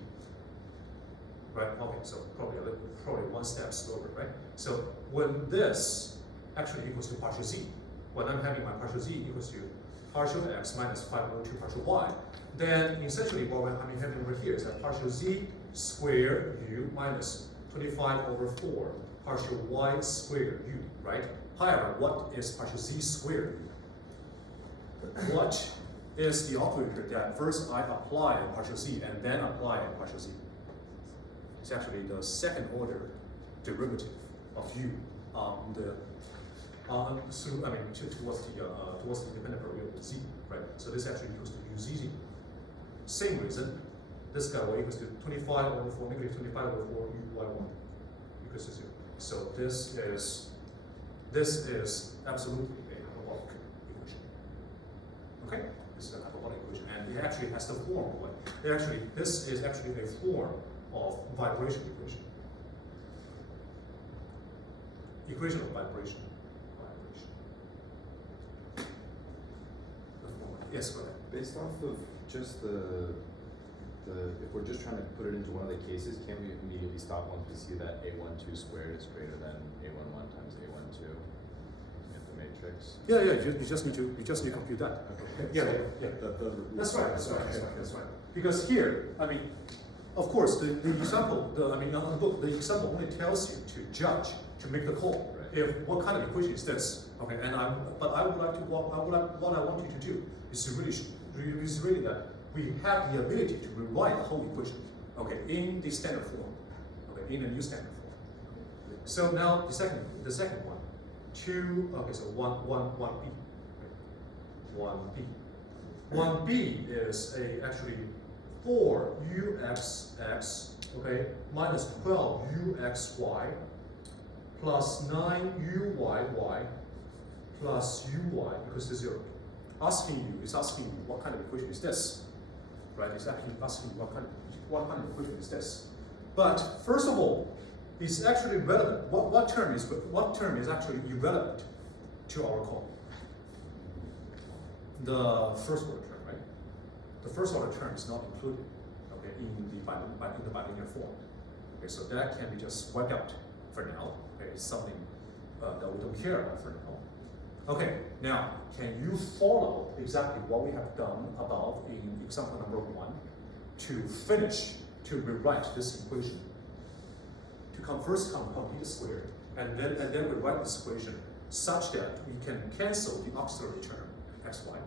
right? Okay, so probably one step slower, right? So when this actually equals to partial z, when I'm having my partial z equals to partial x minus 5 over 2 partial y, then essentially what I'm having over here is that partial z squared u minus 25 over 4 partial y squared u, right? However, what is partial z squared u? What is the operator that first I apply a partial z and then apply a partial z? It's actually the second order derivative of u on the towards the independent variable z, right? So this actually equals to uz0. Same reason, this guy y equals to 25 over 4 negative 25 over 4 uy1 equals to 0. So this is absolutely a hyperbolic equation. Okay, this is a hyperbolic equation, and it actually has the form of what? This is actually a form of vibration equation. Equation of vibration. Yes, go ahead. Based off of just the if we're just trying to put it into one of the cases, can't we immediately stop once we see that a12 squared is greater than a11 times a12 in the matrix? Yeah, you just need to compute that. Okay. Yeah, So yeah. That's That's right. Because here, I mean, of course, the example, on the book, the example only tells you to judge, to make the call. Right. If what kind of equation is this? Okay, but I would like to what I want you to do is to really that we have the ability to rewrite the whole equation. Okay, in the standard form. Okay, in the new standard form. So now the second one, one b. 1b is actually 4uxx, okay, minus 12uxy plus 9uyy plus uy equals to 0. Asking you what kind of equation is this, right? It's actually asking you what kind of equation is this. But first of all, it's actually relevant. What term is actually irrelevant to our call? The first order term, right? The first order term is not included, okay, in the bilinear form. Okay, so that can be just wiped out for now. Okay, it's something that we don't care about for now. Okay, now can you follow exactly what we have done above in example number 1 to rewrite this equation? To first complete the square and then rewrite this equation such that we can cancel the auxiliary term xy.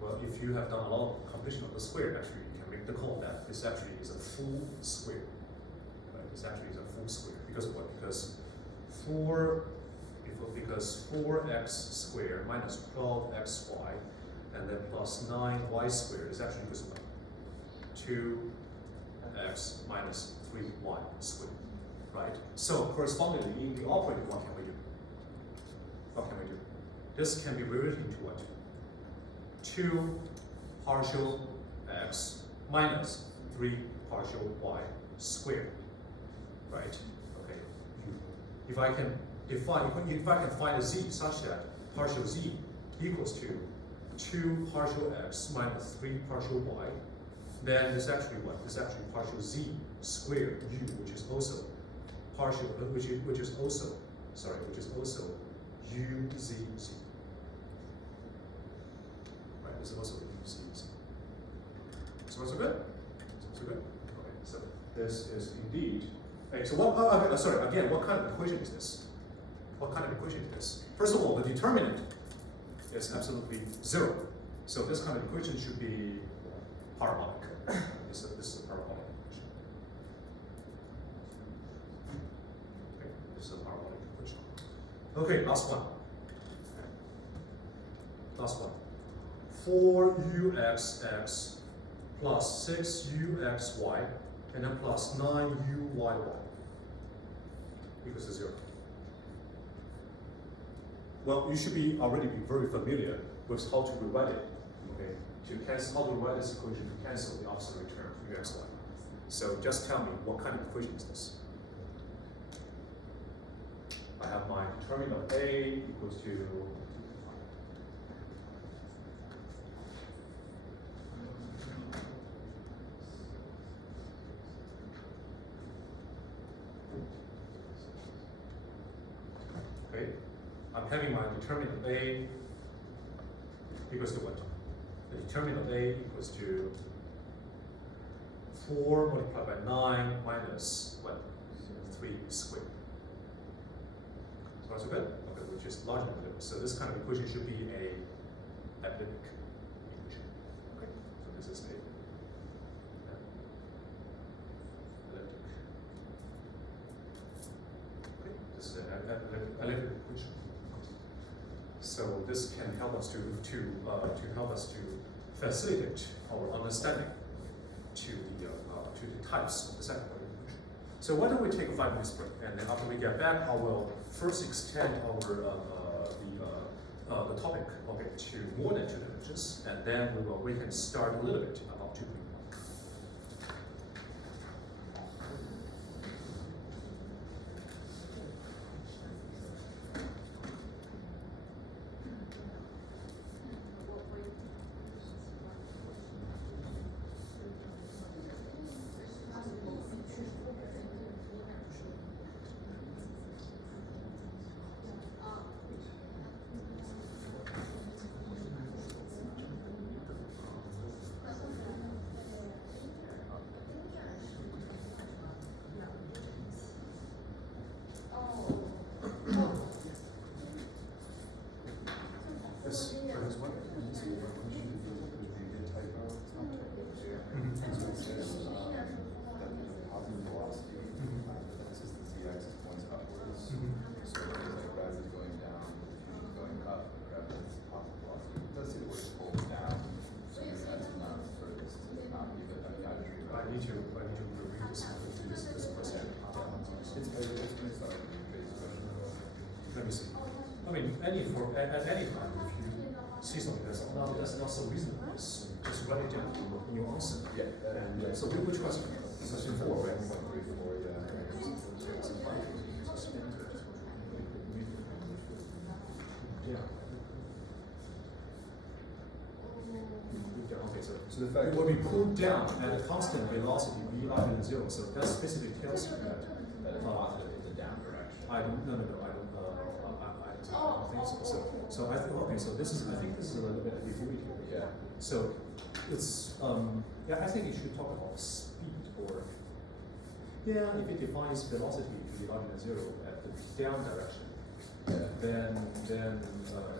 Well, if you have done a lot of completion of the square, actually you can make the call that this actually is a full square. Right? This actually is a full square. Because what? Because 4x squared minus 12xy and then plus 9y squared is actually equals to 2x minus 3y squared. Right? So correspondingly in the operator, what can we do? This can be rewritten into what? 2 partial x minus 3 partial y squared, right? Okay. If I can find a z such that partial z equals to 2 partial x minus 3 partial y, then this actually what? This actually partial z squared u, which is also partial, which is also uzz. This is also UZ. So also good? Okay, so this is indeed. Okay, so what kind of equation is this? First of all, the determinant is absolutely 0. So this kind of equation should be parabolic. This is a parabolic equation. Okay, this is a parabolic equation. Okay, last one. plus 1. 4uxx plus 6uxy, and then plus 9uyy equals to 0. Well, you should already be very familiar with how to rewrite it. Okay, to cancel how to write this equation to cancel the auxiliary term uxy. So just tell me what kind of equation is this? I have my determinant of A equals to okay. I'm having my determinant of A equals to what? The determinant of A equals to 4 multiplied by 9 minus what? 3 squared. So that's good. Okay, which is larger than elliptic. So this kind of equation should be a elliptic equation. Okay, so this is a elliptic. Okay, this is an elliptic equation. So this can help us to help us to facilitate our understanding to the types of the second order equation. So why don't we take a 5-minute break, and then after we get back, I will first extend our the topic to more than 2 dimensions, and then we can start a little bit about 2.1. At any time, if you see something that's not so reasonable, just write it down in your answer. Yeah. And so which question? Question 4, right? 1.34, yeah. Yeah. Okay, so So the fact it will be pulled down at a constant velocity v larger than 0. So that basically tells you that that is positive in the down direction. I don't think so. So I think okay. So this is I think this is a little bit ambiguity. Yeah. So it's yeah. I think you should talk about speed or yeah. If it defines velocity to be larger than 0 at the down direction, Yeah. then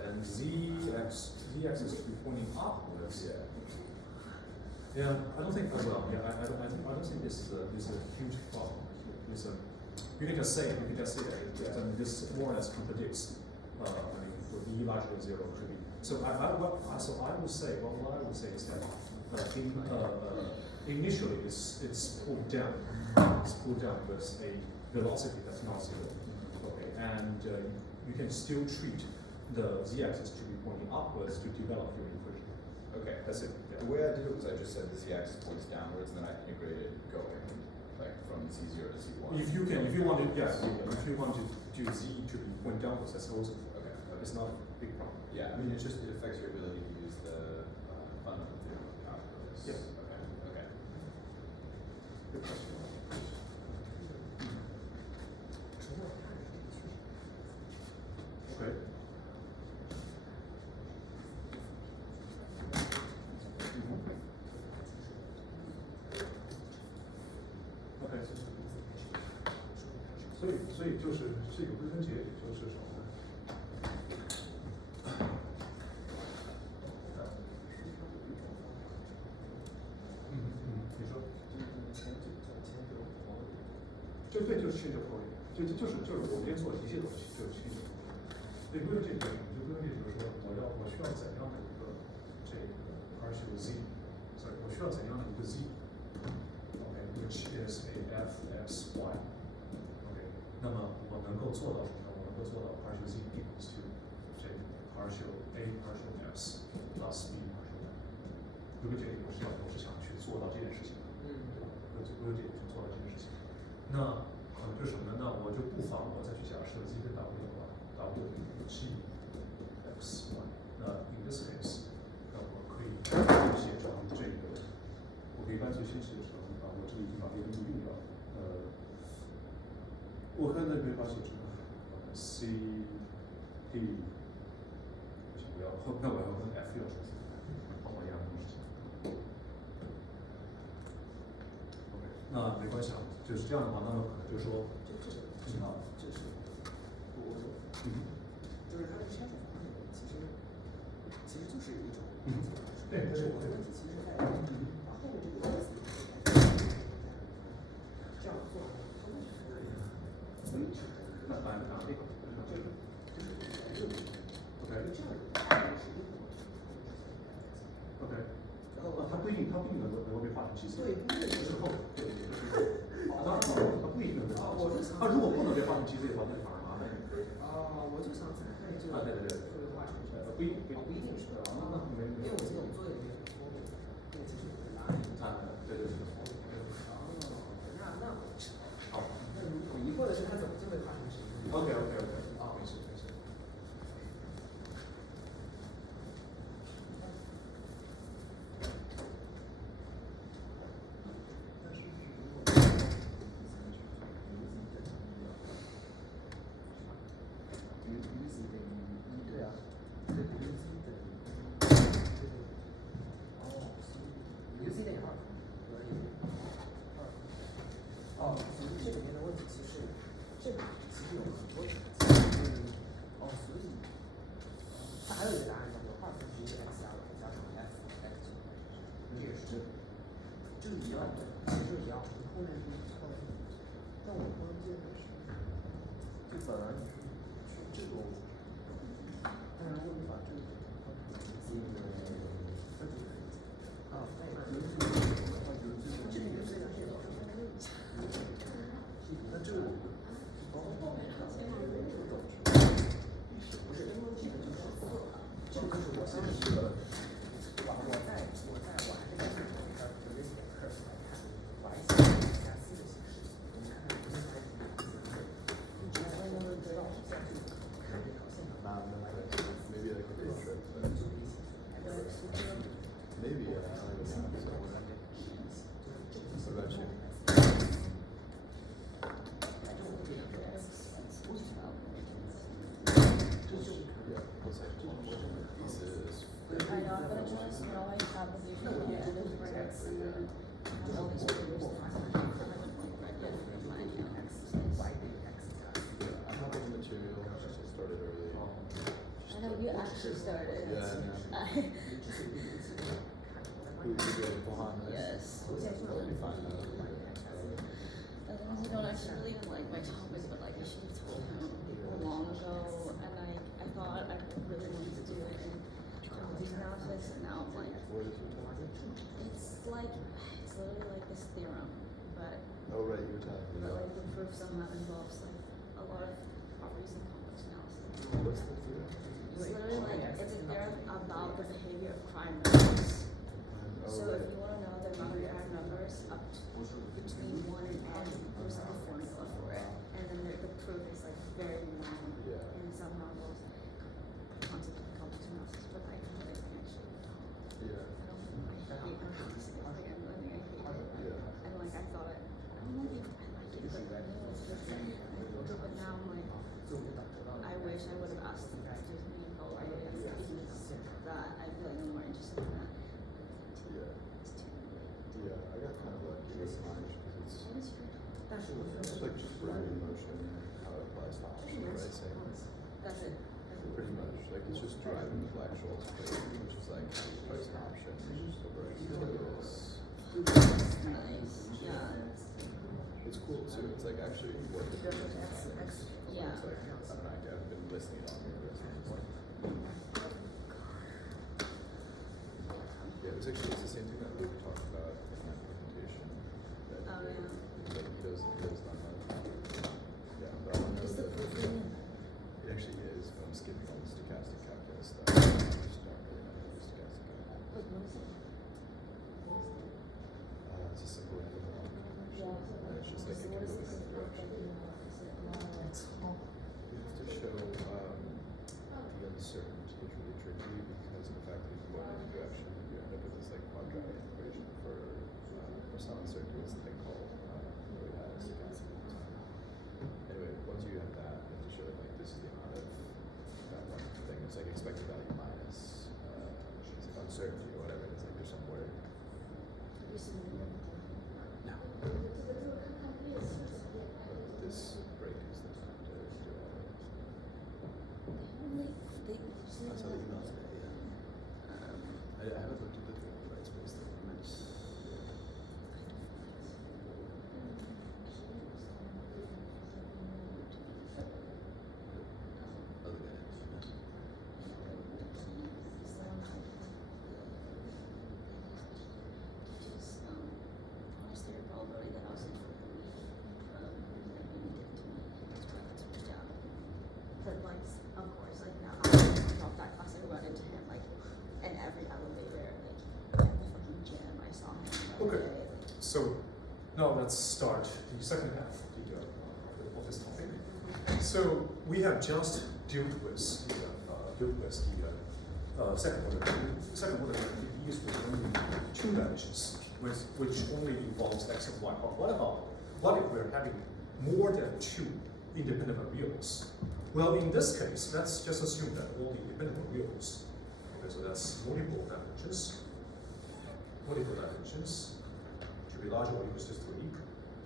and zx is pointing upwards. Yeah. Yeah, I don't think well. Yeah, I don't think this is a huge problem. It's a you can just say that this more or less contradicts. I mean, for v larger than 0 should be. So I would say what I would say is that initially it's pulled down. It's pulled down with a velocity that's not 0. Okay, and you can still treat the z-axis to be pointing upwards to develop your equation. Okay. That's it. Yeah. The way I did it was I just said the z-axis points downwards, and then I integrated going like from z0 to z1. If you want to, yes, if you want to do z to be point downwards, that's also Okay. it's not a big problem. Yeah, I mean, it affects your ability to use the fundamental theorem of calculus. Yeah. Okay. Good question. Okay. Okay. 所以就是这个归根结底就是什么呢？你说。就对，就是change of point，就是我们今天做题这个东西，就是change of point。对，归根结底是什么？就归根结底就是说，我需要怎样的有个节点我是想去做到这件事情的，对吧？我有节点去做到这件事情。那可能就是什么呢？那我就不妨我再去假设 z 跟 w 的话 ，w 是 x1。那 in this case， 那我可以写成这个，我可以干脆先写成啊，我这里已经把别的给用掉了。我看那边把写成c d， 我要那我要跟 f 要说，帮我一样的东西。那没关系啊，就是这样的话，那么可能就是说，挺好。就是它的筛选方式其实就是一种对，但是我的问题其实在于，它后面这个意思这样做，那哪个？这个。OK。OK。然后它不一定能够被画成棋子。对，不是之后，对，当然它不一定能被画成棋子。它如果不能被画成棋子的话，那就反而麻烦一点。我就想看这个。对。会画成什么？不一定是的。因为我记得我做的有点错误，那个其实有个答案。对，是错误。那好，那我疑惑的是它怎么就会画成什么 OK，没事。对啊，对，u z 等于u z 等于2，所以这里面的问题其实这里其实有很多层所以它还有一个答案叫做2分之一 x 加上 f x， 这也是这个一样的，其实一样，后面是错的，但我关键的是，就本来你是这种。但是如果你把这个这里面这个那这个不是这个就是我现在是我还是在我还是在这个点课来看，我还写加 C 的形式，你看看你还你只要能知道看这条线能把我们来 Maybe I could do a trip, but maybe I don't even know. So what about you? Yeah, what's that? Pieces. I know, but I just can always have the vision at the end of the breaks and then have all these papers that I haven't read yet from my exercise. Yeah, I'm not the material. I just started early. I know you actually started. Yeah, I know. We go to Bahamas. Yes. That'll be fun. I don't actually even like my topic, but like I should have told him long ago, and I thought I really wanted to do it in quantity analysis, and now I'm like, What is your topic? it's literally like this theorem, but Oh, right, you were telling me. like the proof somehow involves like a lot of properties and complex analysis. What's the theorem? It's literally like it's a theorem about the behavior of prime numbers. So if you want to know the amount of prime numbers up to between 1 and n, there's like a formula for it, and then the proof is like very long, Yeah. and it somehow involves concept of complex analysis, but I actually Yeah. I hate complex significant learning. I hate it. Yeah. And like I thought I don't know if I like it, but I knew it was just like, but now I'm like, I wish I would have asked you guys to do me go right away because that I feel like I'm more interested in that. Yeah. It's too. Yeah, I got kind of lucky with mine because What is your it's like just random motion, how it applies to option pricing. That's it. Pretty much, like it's just driving the actual equation, which is like price and option over materials. Nice. Yeah. It's cool too. It's like actually what the Yeah. It's like I don't know. I've been listening on your list. Yeah, it's actually the same thing that we talked about in that presentation. That Oh, yeah. like he does done that. Yeah, but I want to know Is the that proof in? it actually is, but I'm skipping all the stochastic calculus stuff. I just don't really know the stochastic calculus. Wait, what is it? now let's start the second half of this topic. So we have just dealt with the second order PDEs with only 2 dimensions, which only involves x and y. But what if we're having more than 2 independent variables? Well, in this case, let's just assume that all the independent variables, okay, so that's multiple dimensions, should be larger or equal to 3.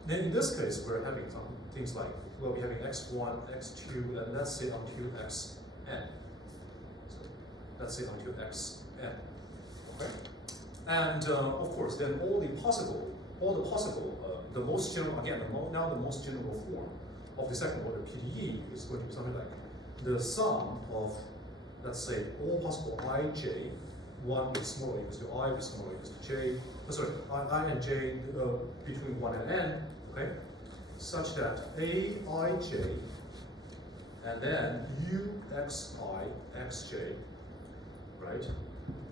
Then in this case, we're having some things like, well, we're having x1, x2, and let's say until xn. So let's say until xn, okay? And of course, then the most general, again, now the most general form of the second order PDE is going to be something like the sum of, let's say, all possible ij, 1 is smaller or equals to I, is smaller or equals to j, I and j between 1 and n, okay? Such that aij and then uxi, xj, right?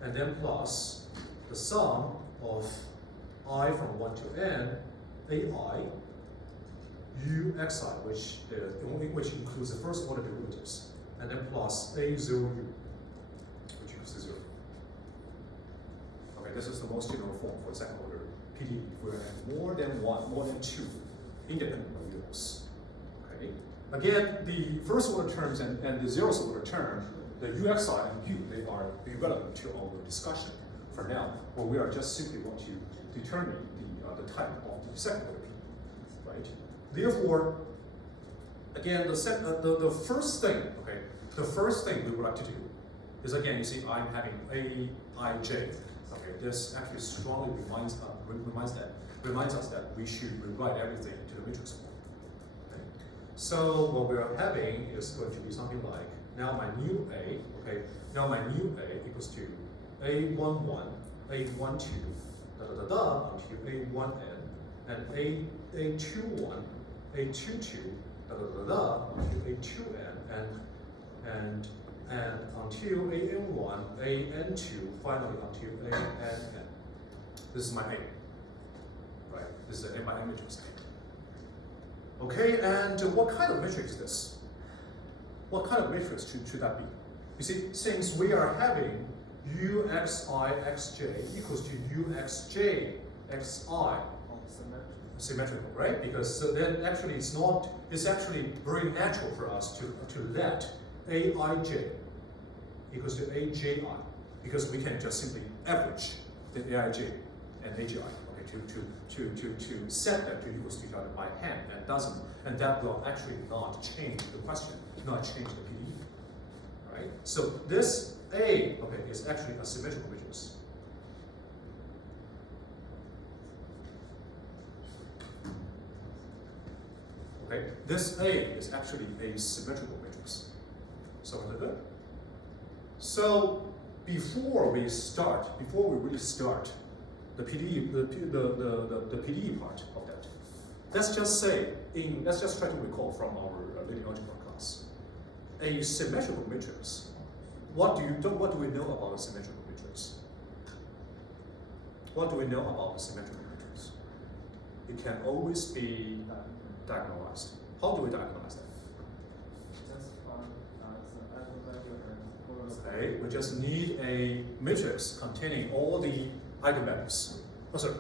And then plus the sum of I from 1 to n, ai, uxi, which includes the first order derivatives, and then plus a0u, which equals to 0. Okay, this is the most general form for second order PDE. If we have more than 2 independent variables. Okay. Again, the first order terms and the zeroth order term, the uxi and u, they are irrelevant to our discussion for now. Well, we are just simply want to determine the type of the second order PDE, right? Therefore, again, the first thing, okay, the first thing we would like to do is, again, you see, I'm having aij. Okay, this actually strongly reminds us that we should rewrite everything into the matrix form. Okay? So what we're having is going to be something like, now my new A, okay, now my new A equals to A11, A12, until A1n, and A21, A22, until A2n, and until an1, an2, finally until ann. This is my A. Right? This is my matrix A. Okay, and what kind of matrix is this? What kind of matrix should that be? You see, since we are having uxi xj equals to uxj xi, symmetrical, right? Because so then actually it's actually very natural for us to let aij equals to aji, because we can just simply average the aij and agi, okay, to set them to equals to each other by hand, and that will actually not change the question, not change the PDE, right? So this A, okay, is actually a symmetrical matrix. Okay, this A is actually a symmetrical matrix. So is it good? So before we really start the PDE, the PDE part of that, let's just try to recall from our linear algebra class. A symmetrical matrix. What do we know about a symmetrical matrix? What do we know about a symmetrical matrix? It can always be diagonalized. How do we diagonalize that? Okay, we just need a matrix containing all the eigenvectors.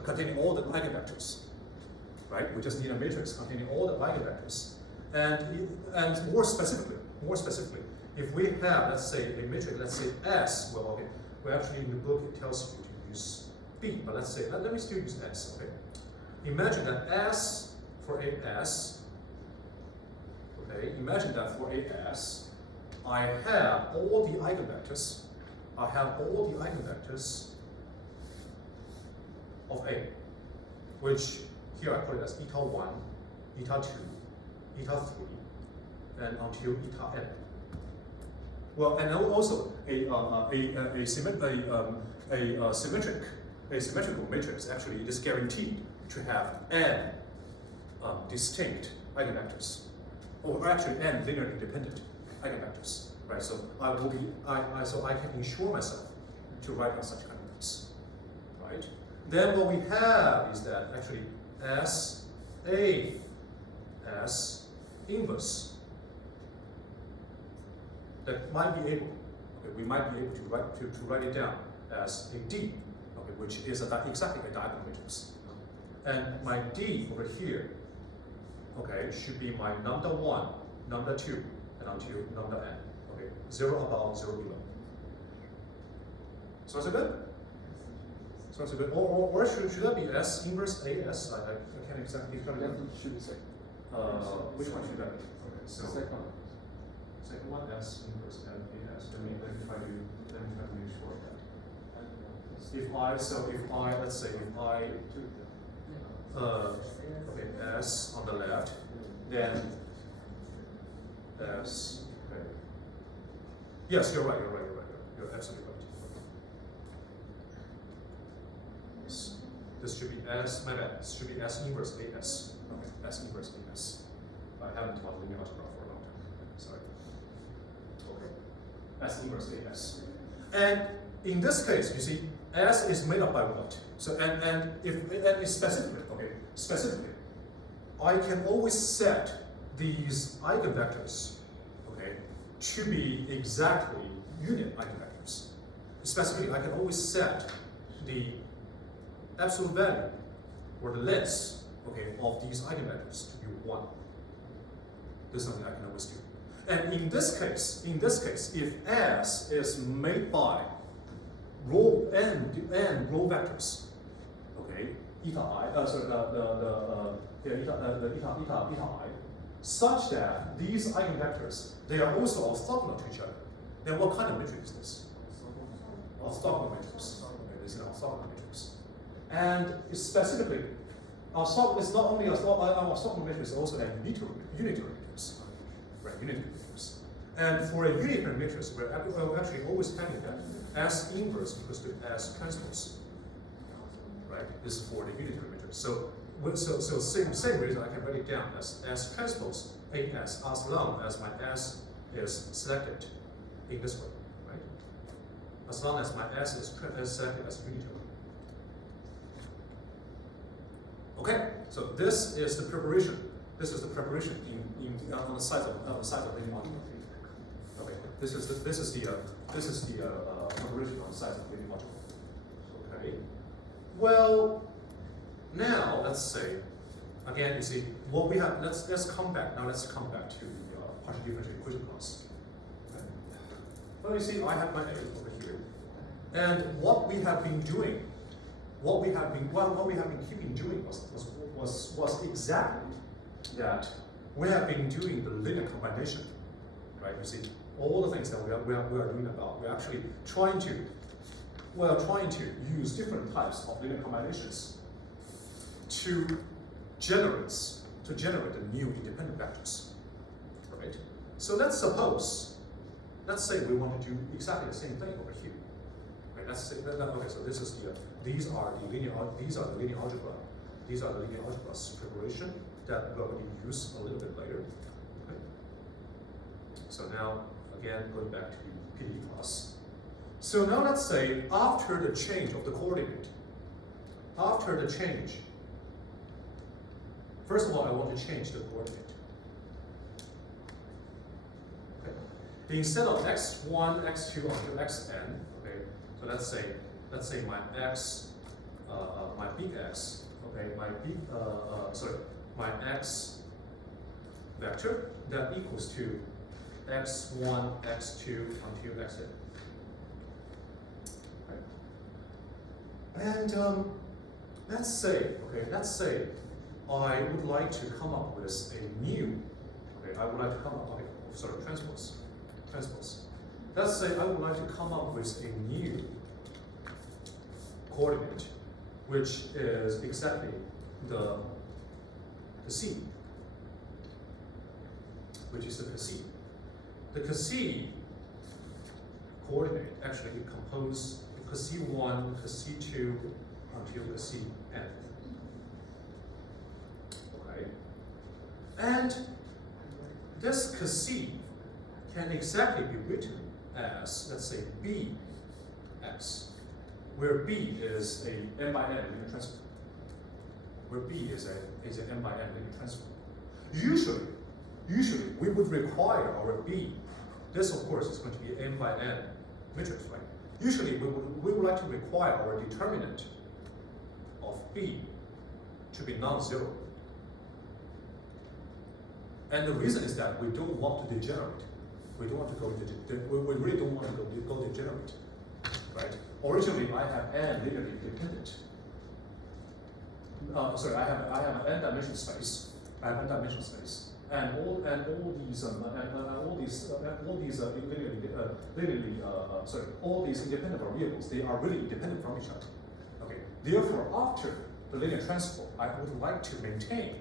Containing all the eigenvectors. Right? We just need a matrix containing all the eigenvectors. And more specifically, if we have, let's say, a matrix, let's say S, well, okay, well, actually in the book it tells you to use B, but let's say, let me still use S, okay? Imagine that S for AS, okay, imagine that for AS, I have all the eigenvectors, of A, which here I put it as eta 1, eta 2, eta 3, and until eta n. Well, and also a symmetrical matrix actually is guaranteed to have n distinct eigenvectors, or actually n linearly independent eigenvectors, right? So I can ensure myself to write on such kind of things, right? Then what we have is that actually as A S inverse. That might be able, okay, we might be able to write it down as a D, okay, which is exactly a diagonal matrix. And my D over here, okay, should be my number 1, number 2, and until number n. Okay, 0 above, 0 below. Sounds good? Sounds good. Or should that be S inverse AS? I can't exactly determine. That should be second. Which one should that be? Okay, so Second one. second one S inverse and AS. Let me try to make sure of that. Let's say if I okay, S on the left, then S, okay. Yes, you're right. You're absolutely right. Yes. This should be S, my bad, this should be S inverse AS. Okay, S inverse AS. I haven't taught linear algebra for a long time. Sorry. Okay. S inverse AS. And in this case, you see, S is made up by what? So and specifically, I can always set these eigenvectors, okay, to be exactly unit eigenvectors. Specifically, I can always set the absolute value or the length, okay, of these eigenvectors to be 1. This is something I can always do. And in this case, if S is made by row n row vectors, okay, eta I, eta I, such that these eigenvectors, they are also orthogonal to each other. Then what kind of matrix is this? Orthogonal matrix. Okay, this is an orthogonal matrix. And specifically, orthogonal is not only an orthogonal matrix, it's also a unitary matrix. Right, unitary matrix. And for a unitary matrix, we're actually always having that S inverse equals to S transpose. Right? This is for the unitary matrix. So same reason I can write it down as S transpose AS as long as my S is selected in this way, right? As long as my S is selected as unitary. Okay, so this is the preparation. This is the preparation on the side of linear algebra. Okay, this is the preparation on the side of linear algebra. Okay. Well, now let's say, again, you see what we have. Let's come back now. Let's come back to the partial differential equation class. Okay. Well, you see, I have my A over here, and what we have been doing, what we have been keeping doing was exactly that. We have been doing the linear combination, right? You see, all the things that we are doing about. We're actually trying to use different types of linear combinations to generate the new independent vectors, right? So let's say we want to do exactly the same thing over here, right? Let's say okay. So this is these are the linear algebra. These are the linear algebra preparation that we're going to use a little bit later. Okay. So now, again, going back to the PDE class. So now let's say after the change of the coordinate, first of all, I want to change the coordinate. Okay. Instead of x1, x2 until xn, okay. So let's say my x, my big X, okay, my x vector that equals to x1, x2 until xn. And let's say I would like to come up with a new, transpose. Let's say I would like to come up with a new coordinate, which is exactly the C, which is the Cassini. The Cassini coordinate actually composes Cassini1, Cassini2 until Cassini n. Okay, and this Cassini can exactly be written as, let's say, Bx, where B is a n by n linear transform. where B is an n by n linear transform. Usually we would require our B. This of course is going to be n by n matrix, right? Usually we would like to require our determinant of B to be non-zero. And the reason is that we don't want to degenerate. We don't want to go we really don't want to go degenerate, right? Originally I have n linearly independent. Sorry, I have an n-dimensional space. I have n-dimensional space, and all these independent variables, they are really independent from each other. Okay. Therefore, after the linear transform, I would like to maintain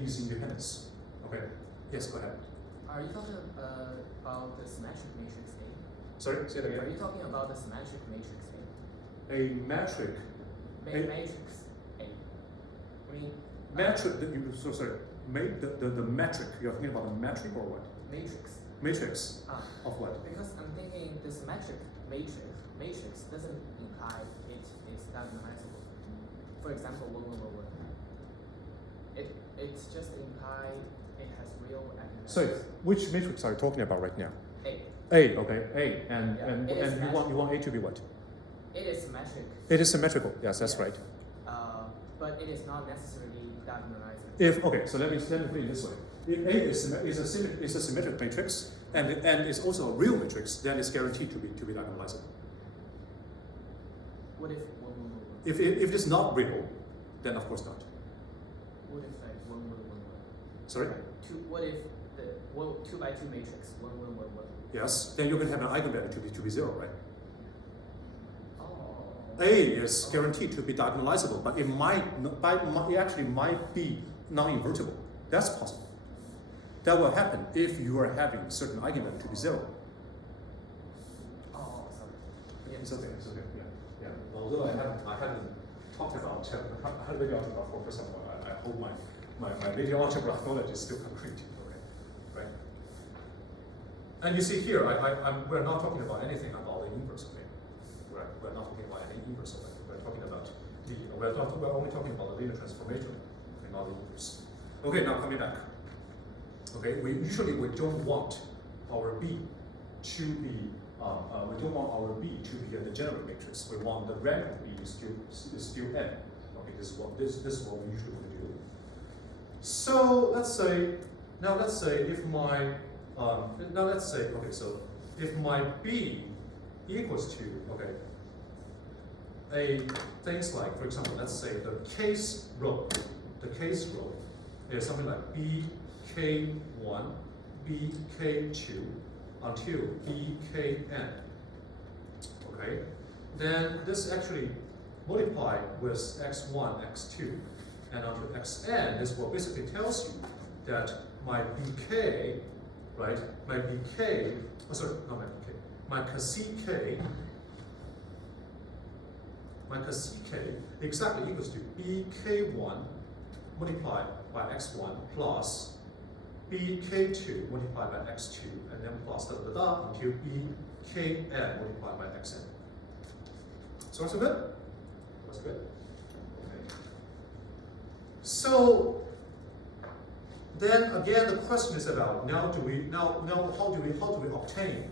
these independence. Okay. Yes, go ahead. Are you talking about the symmetric matrix A? Sorry, say that again. Are you talking about the symmetric matrix A? A metric. Matrix A. I mean. Metric. So sorry. The metric. You're thinking about the metric or what? Matrix. Matrix. Of what? Because I'm thinking the symmetric matrix doesn't imply it is diagonalizable. For example, 1, 1, 1, 1. It's just imply it has real eigenvalues. So which matrix are you talking about right now? A. A, okay, A, and you want A to be what? It is symmetric. It is symmetrical. Yes, that's right. But it is not necessarily diagonalizable. If okay, so let me put it this way: if A is a symmetric matrix and is also a real matrix, then it's guaranteed to be diagonalizable. What if 1, 1, 1, 1? If it is not real, then of course not. What if like 1, 1, 1, 1? Sorry. What if the 2 by 2 matrix 1, 1, 1, 1? Yes, then you're going to have an eigenvalue to be 0, right? Oh. A is guaranteed to be diagonalizable, but it actually might be non-invertible. That's possible. That will happen if you are having certain eigenvalue to be 0. Oh, sorry. Yeah, it's okay. Yeah. Although I hadn't talked about linear algebra for some while, I hope my linear algebra knowledge is still concrete. Okay, right? And you see here, we're not talking about anything about the inverse of it. Right? We're not talking about any inverse of it. We're talking about we're only talking about the linear transformation, okay, not the inverse. Okay, now coming back. Okay, we don't want our B to be a degenerate matrix. We want the rank of B is still n. Okay, this is what we usually want to do. So let's say if my if my B equals to things like, for example, let's say the case row is something like bk1, bk2 until bkn. Okay, then this actually multiply with x1, x2, and until xn. This will basically tells you that my bk, right? My CK exactly equals to bk1 multiplied by x1 plus bk2 multiplied by x2 and then plus until bkn multiplied by xn. So that's good? That's good. Okay. So then again the question is about how do we obtain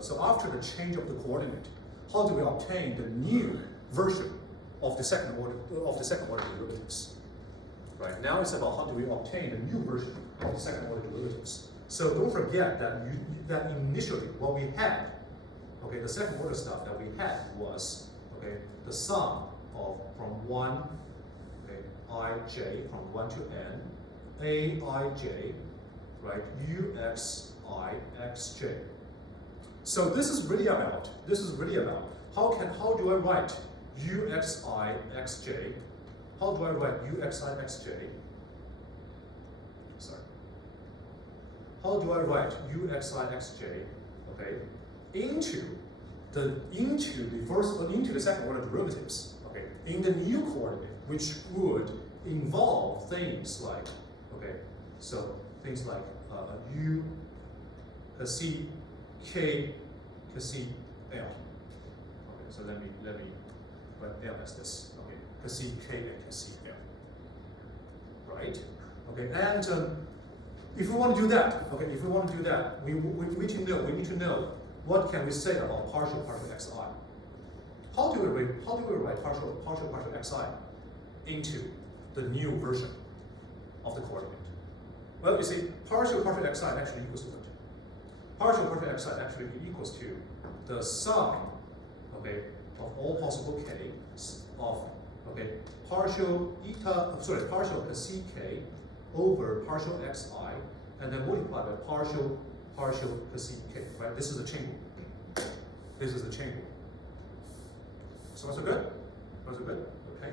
so after the change of the coordinate, how do we obtain the new version of the second order derivatives? Right now it's about how do we obtain the new version of the second order derivatives. So don't forget that initially what we had, okay, the second order stuff that we had was the sum of from 1 ij from 1 to n, aij, right, uxi xj. So this is really about how do I write uxi xj? How do I write uxi xj? Sorry. How do I write uxi xj? Okay, into the second order derivatives. Okay, in the new coordinate, which would involve things like u, c, k, c, l. Okay, so let me write L as this. Okay, Cassini K and Cassini L. Right? Okay, and if we want to do that, okay, if we want to do that, we need to know what can we say about partial xi. How do we write partial xi into the new version of the coordinate? Well, you see, partial xi actually equals to what? Partial xi actually equals to the sum, okay, of all possible k's of, okay, partial Cassini k over partial xi, and then multiplied by partial Cassini k, right? This is a chain rule. This is the chain rule. So good? Good? Okay.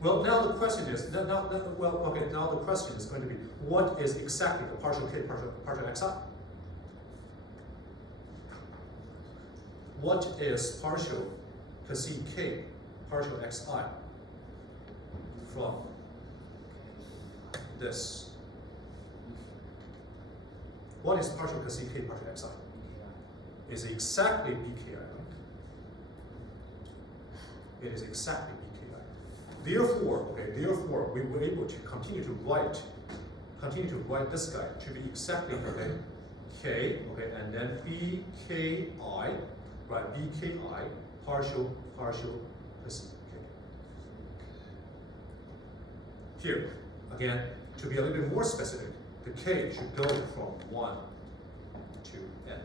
Well, now the question is, now the question is going to be, what is exactly the partial k, partial xi? What is partial Cassini k, partial xi from this? What is partial Cassini k, partial xi? Is exactly bki, right? It is exactly bki. Therefore, we were able to continue to write this guy to be exactly, okay, k, okay, and then bki, right, bki, partial Cassini k. Here, again, to be a little bit more specific, the k should go from 1 to n.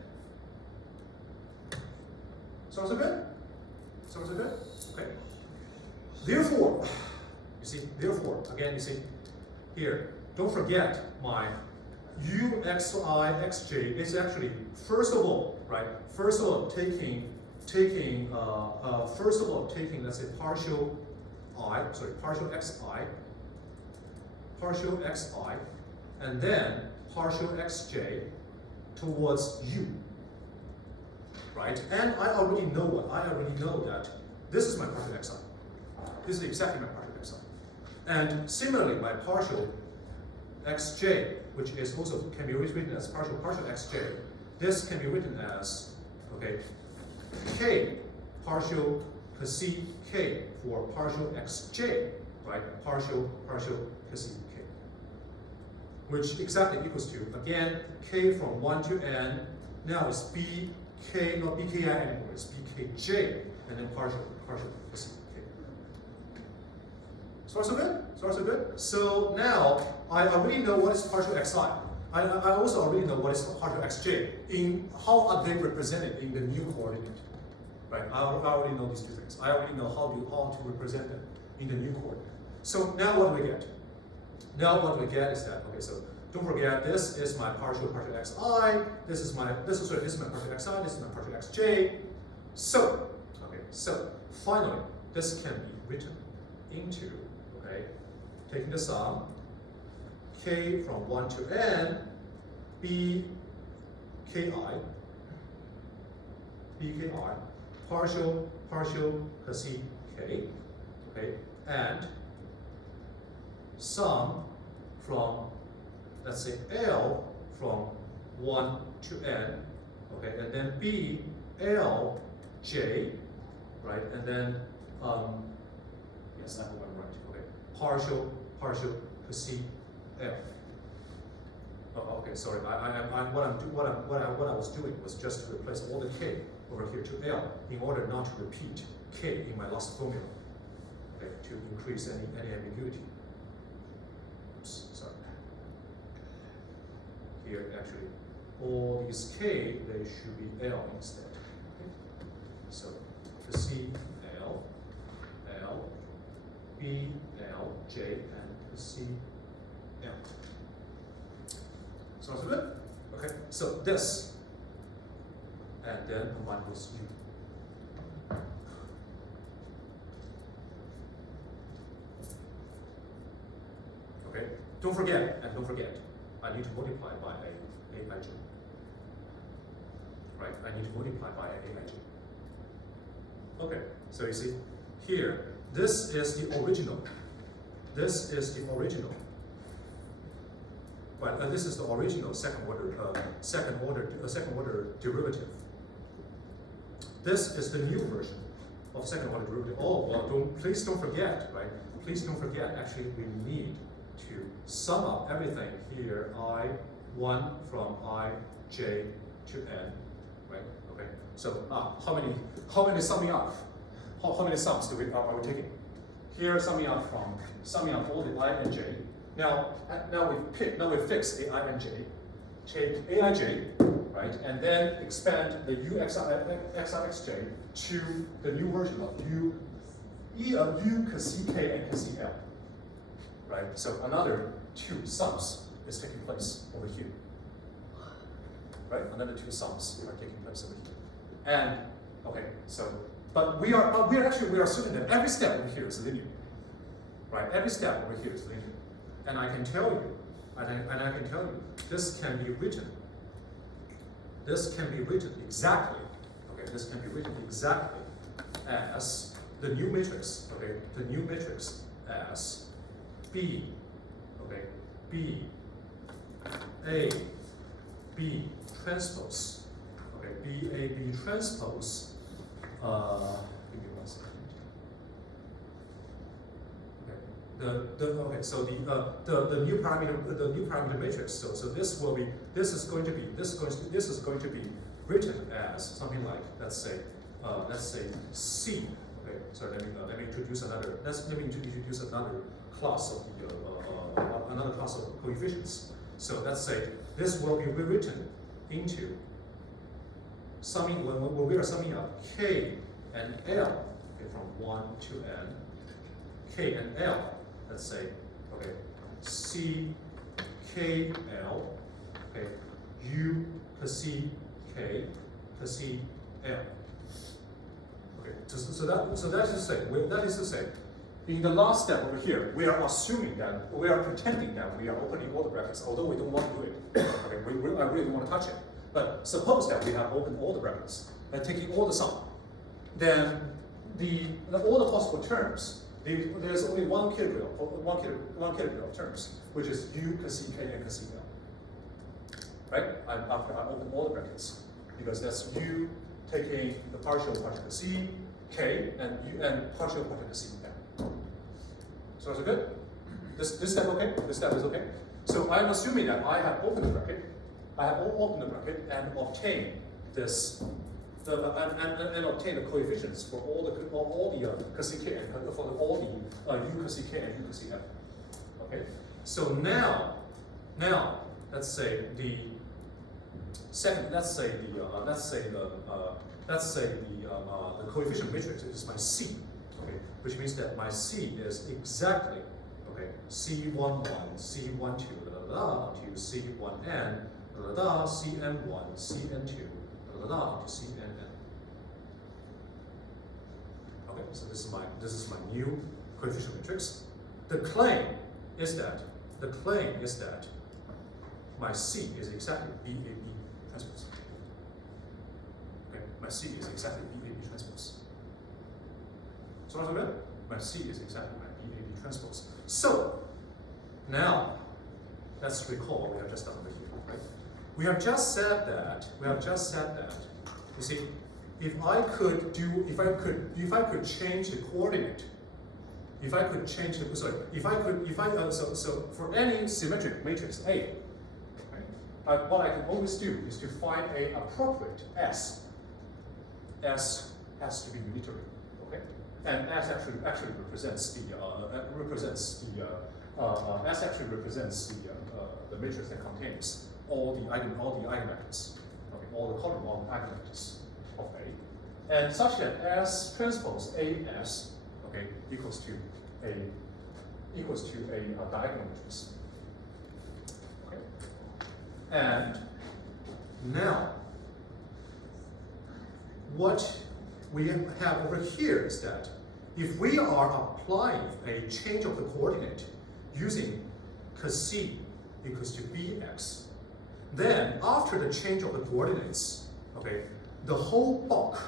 Sounds good? Sounds good? Okay. Therefore, again, you see, here, don't forget my uxi xj is actually, first of all, taking, let's say, partial xi, and then partial xj towards u, right? And I already know that this is my partial xi. This is exactly my partial xi. And similarly, my partial xj, which is also can be written as partial xj, this can be written as, okay, k partial Cassini k for partial xj, right? Partial Cassini k, which exactly equals to, again, k from 1 to n. Now it's bk, not bki anymore, it's bkj, and then partial Cassini k. So good? So now I already know what is partial xi. I also already know what is partial xj. In how are they represented in the new coordinate? Right? I already know these two things. I already know how to represent them in the new coordinate. So now what do we get? Now what we get is that, okay, so don't forget, this is my partial xi, this is my partial xi, this is my partial xj. So, okay, so finally, this can be written into, okay, taking the sum, k from 1 to n, bki, partial Cassini k, okay, and sum from, let's say, L from 1 to n, okay, and then B, L, J, right, and then, yes, I hope I'm right, okay, partial Cassini L. Oh, okay, sorry, what I was doing was just to replace all the K over here to L in order not to repeat K in my last formula, okay, to increase any ambiguity. Oops, sorry. Here, actually, all these K, they should be L instead. Okay? So, Cassini L, B, L, J, and Cassini L. Sounds good? Okay, so this, and then combine with U. Okay, don't forget, I need to multiply by aij. Right, I need to multiply by aij. Okay, so you see, here, this is the original. This is the original. Right, this is the original second order derivative. This is the new version. of second order derivative. Oh, well, please don't forget, right? Please don't forget, actually, we need to sum up everything here, I1 from ij to n, right? Okay, so how many summing up? How many sums are we taking? Here, summing up all the I and j. Now we fix a I and j. Take aij, right, and then expand the xij to the new version of u can see k and can see l, right? So another two sums is taking place over here, right? Another two sums are taking place over here, and okay, so but we are certain that every step over here is linear, right? Every step over here is linear, and I can tell you. And I can tell you, this can be written exactly, okay, this can be written exactly as the new matrix, okay, the new matrix as B, okay, B, A, B transpose, okay, B, A, B transpose, give me 1 second. Okay, so the new parameter matrix. So this is going to be written as something like, let's say C. Okay, so let me introduce another class of coefficients. So let's say this will be rewritten into summing when we are summing up k and l, okay, from 1 to n, k and l. Let's say, okay, C, K, L, okay, U to C, K to C, L. Okay, so that is to say, in the last step over here, we are pretending that we are opening all the brackets, although we don't want to do it. Okay, I really don't want to touch it. But suppose that we have opened all the brackets and taking all the sum, then all the possible terms. There's only one category of terms, which is U can see K and can see L. Right? After I open all the brackets, because that's U taking the partial C, K, and partial C, L. So is it good? This step okay? This step is okay. So I'm assuming that I have opened the bracket. I have opened the bracket and obtained this. And obtain the coefficients for all the CK and for all the U CK and U CL. Okay. So now let's say the second. Let's say the coefficient matrix is my C. Okay, which means that my C is exactly okay C11, C12, to C1n, Cn1, Cn2. To Cnn. Okay, so this is my new coefficient matrix. The claim is that my C is exactly BAB transpose. Okay, my C is exactly BAB transpose. So what's good? My C is exactly my BAB transpose. So now let's recall what we have just done over here. Right? We have just said that. You see, if I could change the coordinate, so for any symmetric matrix A, right, what I can always do is to find a appropriate S. S has to be unitary, okay? And S actually represents the matrix that contains all the eigenvectors, okay, all the column eigenvectors of A, and such that S transpose AS, okay, equals to a diagonal matrix. Okay, and now what we have over here is that if we are applying a change of the coordinate using C equals to Bx, then after the change of the coordinates, okay, the whole bulk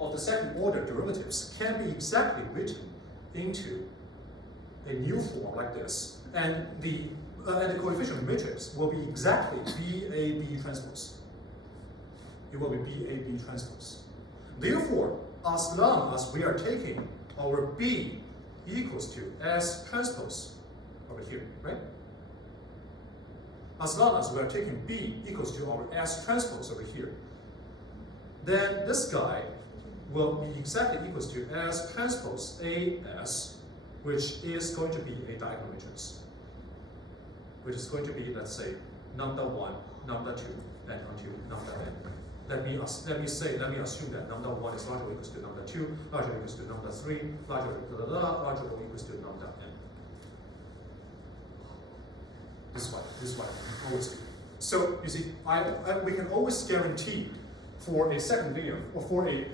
of the second order derivatives can be exactly written into a new form like this, and the coefficient matrix will be exactly BAB transpose. It will be BAB transpose. Therefore, as long as we are taking our B equals to S transpose over here, right? As long as we are taking B equals to our S transpose over here, then this guy will be exactly equals to S transpose AS, which is going to be a diagonal matrix, which is going to be, let's say, lambda 1, lambda 2, and until lambda n. Let me assume that lambda 1 is larger or equals to lambda 2, larger or equals to lambda 3, larger or equals to lambda n. This is what I always do. So you see, we can always guarantee for a second linear or for a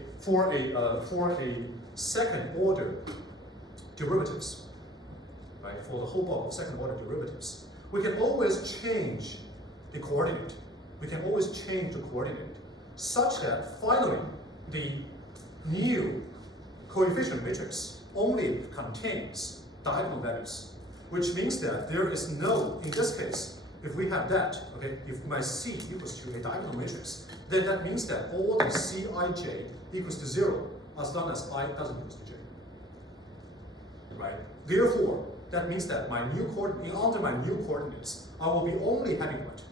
second order derivatives, right? For the whole bulk of second order derivatives, we can always change the coordinate. We can always change the coordinate such that finally the new coefficient matrix only contains diagonal values, which means that there is no, in this case, if we have that, okay, if my C equals to a diagonal matrix, then that means that all the Cij equals to 0 as long as I doesn't equals to j. Right? Therefore, that means that my new under my new coordinates, I will be only having what?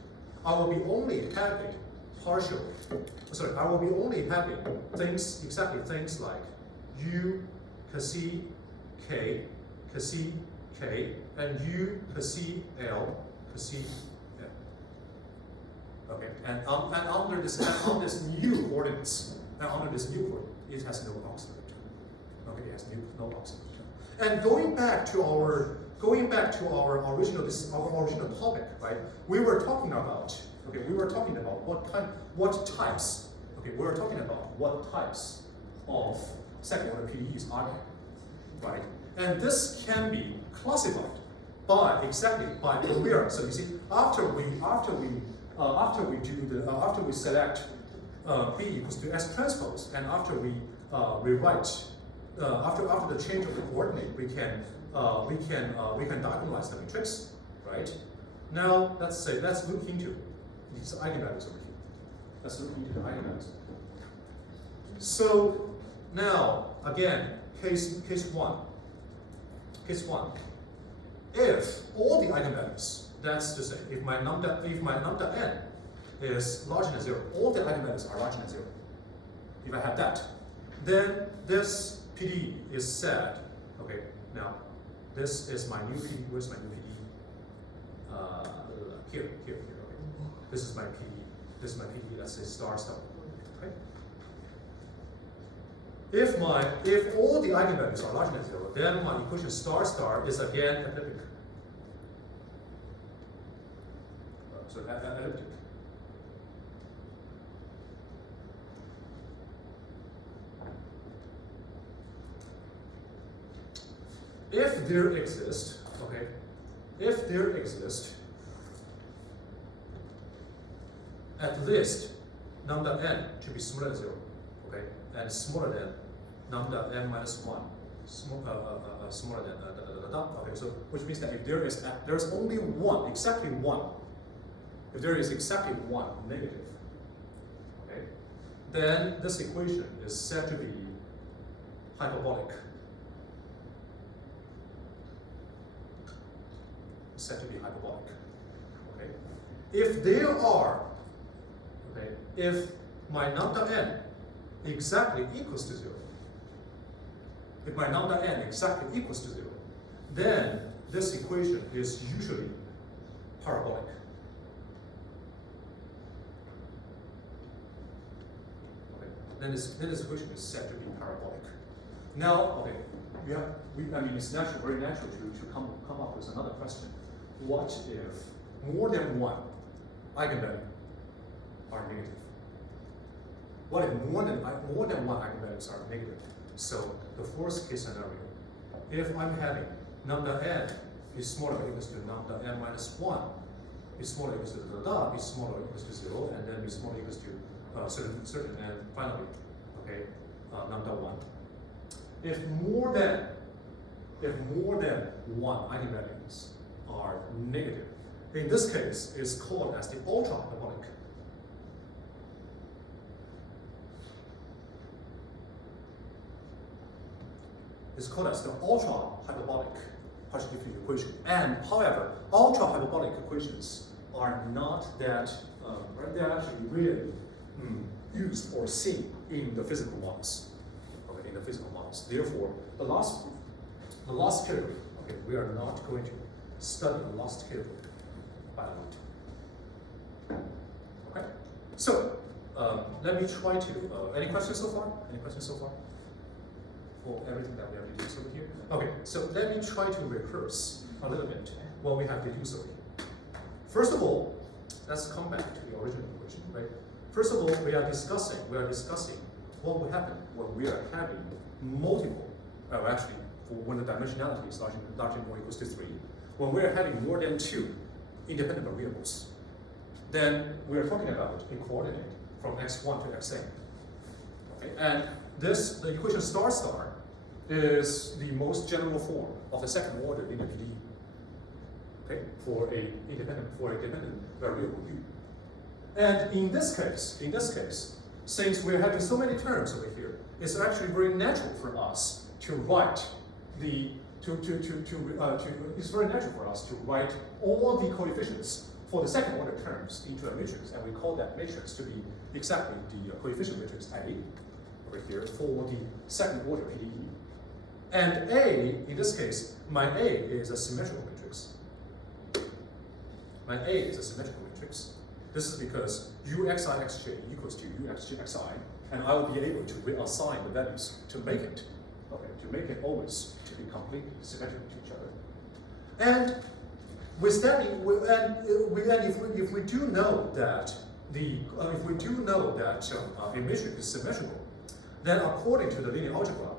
I will be only having I will be only having things, exactly things like U, Casi, K, Casi, K, and U, Casi, L, Casi, L. Okay, and under this new coordinates, it has no auxiliary term. Okay, it has no auxiliary term. And going back to our original topic, right? We were talking about what types. Okay, we were talking about what types of second order PDEs are there, right? And this can be classified by Fourier. So you see, after we select B equals to S transpose, and after we rewrite after the change of the coordinate, we can diagonalize the matrix, right? Now let's look into these eigenvalues over here. Let's look into the eigenvalues. So now again, case one. If all the eigenvalues, that's to say, if my lambda n is larger than 0, all the eigenvalues are larger than 0. If I have that, then this PDE is said. Okay, now this is my new PDE. Where's my new PDE? Here. Okay, this is my PDE. This is my PDE. Let's say star. Okay. If all the eigenvalues are larger than 0, then my equation star is again elliptic. So elliptic. If there exists at least lambda n to be smaller than 0, okay, and smaller than lambda n minus 1, smaller than okay, so which means that if there's only one, exactly one, if there is exactly one negative, okay, then this equation is said to be hyperbolic. Said to be hyperbolic. Okay. If there are, okay, if my lambda n exactly equals to 0, if my lambda n exactly equals to 0, then this equation is usually parabolic. Okay. Then this equation is said to be parabolic. Now, okay, I mean, it's natural, very natural to come up with another question. What if more than one eigenvalue are negative? What if more than one eigenvalues are negative? So the fourth case scenario, if I'm having lambda n is smaller or equals to lambda n minus 1, is smaller or equals to is smaller or equals to 0, and then is smaller or equals to certain, and finally, okay, lambda 1. If more than one eigenvalues are negative, in this case is called as the ultra hyperbolic. is called as the ultra hyperbolic partial differential equation. And however, ultra hyperbolic equations are not that they're actually really used or seen in the physical models. Okay, in the physical models. Therefore, the last category. Okay, we are not going to study the last category biology. Okay, so let me try to. Any questions so far? Any questions so far? For everything that we have deduced over here. Okay, so let me try to rehearse a little bit what we have deduced over here. First of all, let's come back to the original equation, right? First of all, we are discussing what will happen when we are having multiple, actually, when the dimensionality is larger than or equals to 3, when we are having more than 2 independent variables, then we are talking about a coordinate from x1 to xn. Okay, and the equation star is the most general form of the second order linear PDE. Okay, for a dependent variable u. And in this case, since we're having so many terms over here, it's actually very natural for us to write it's very natural for us to write all the coefficients for the second order terms into a matrix, and we call that matrix to be exactly the coefficient matrix A over here for the second order PDE. And A, in this case, my A is a symmetrical matrix. My A is a symmetrical matrix. This is because uxi(xj) equals to uxj(xi), and I will be able to reassign the values to make it, always to be completely symmetrical to each other. And with that, if we do know that a matrix is symmetrical, then according to the linear algebra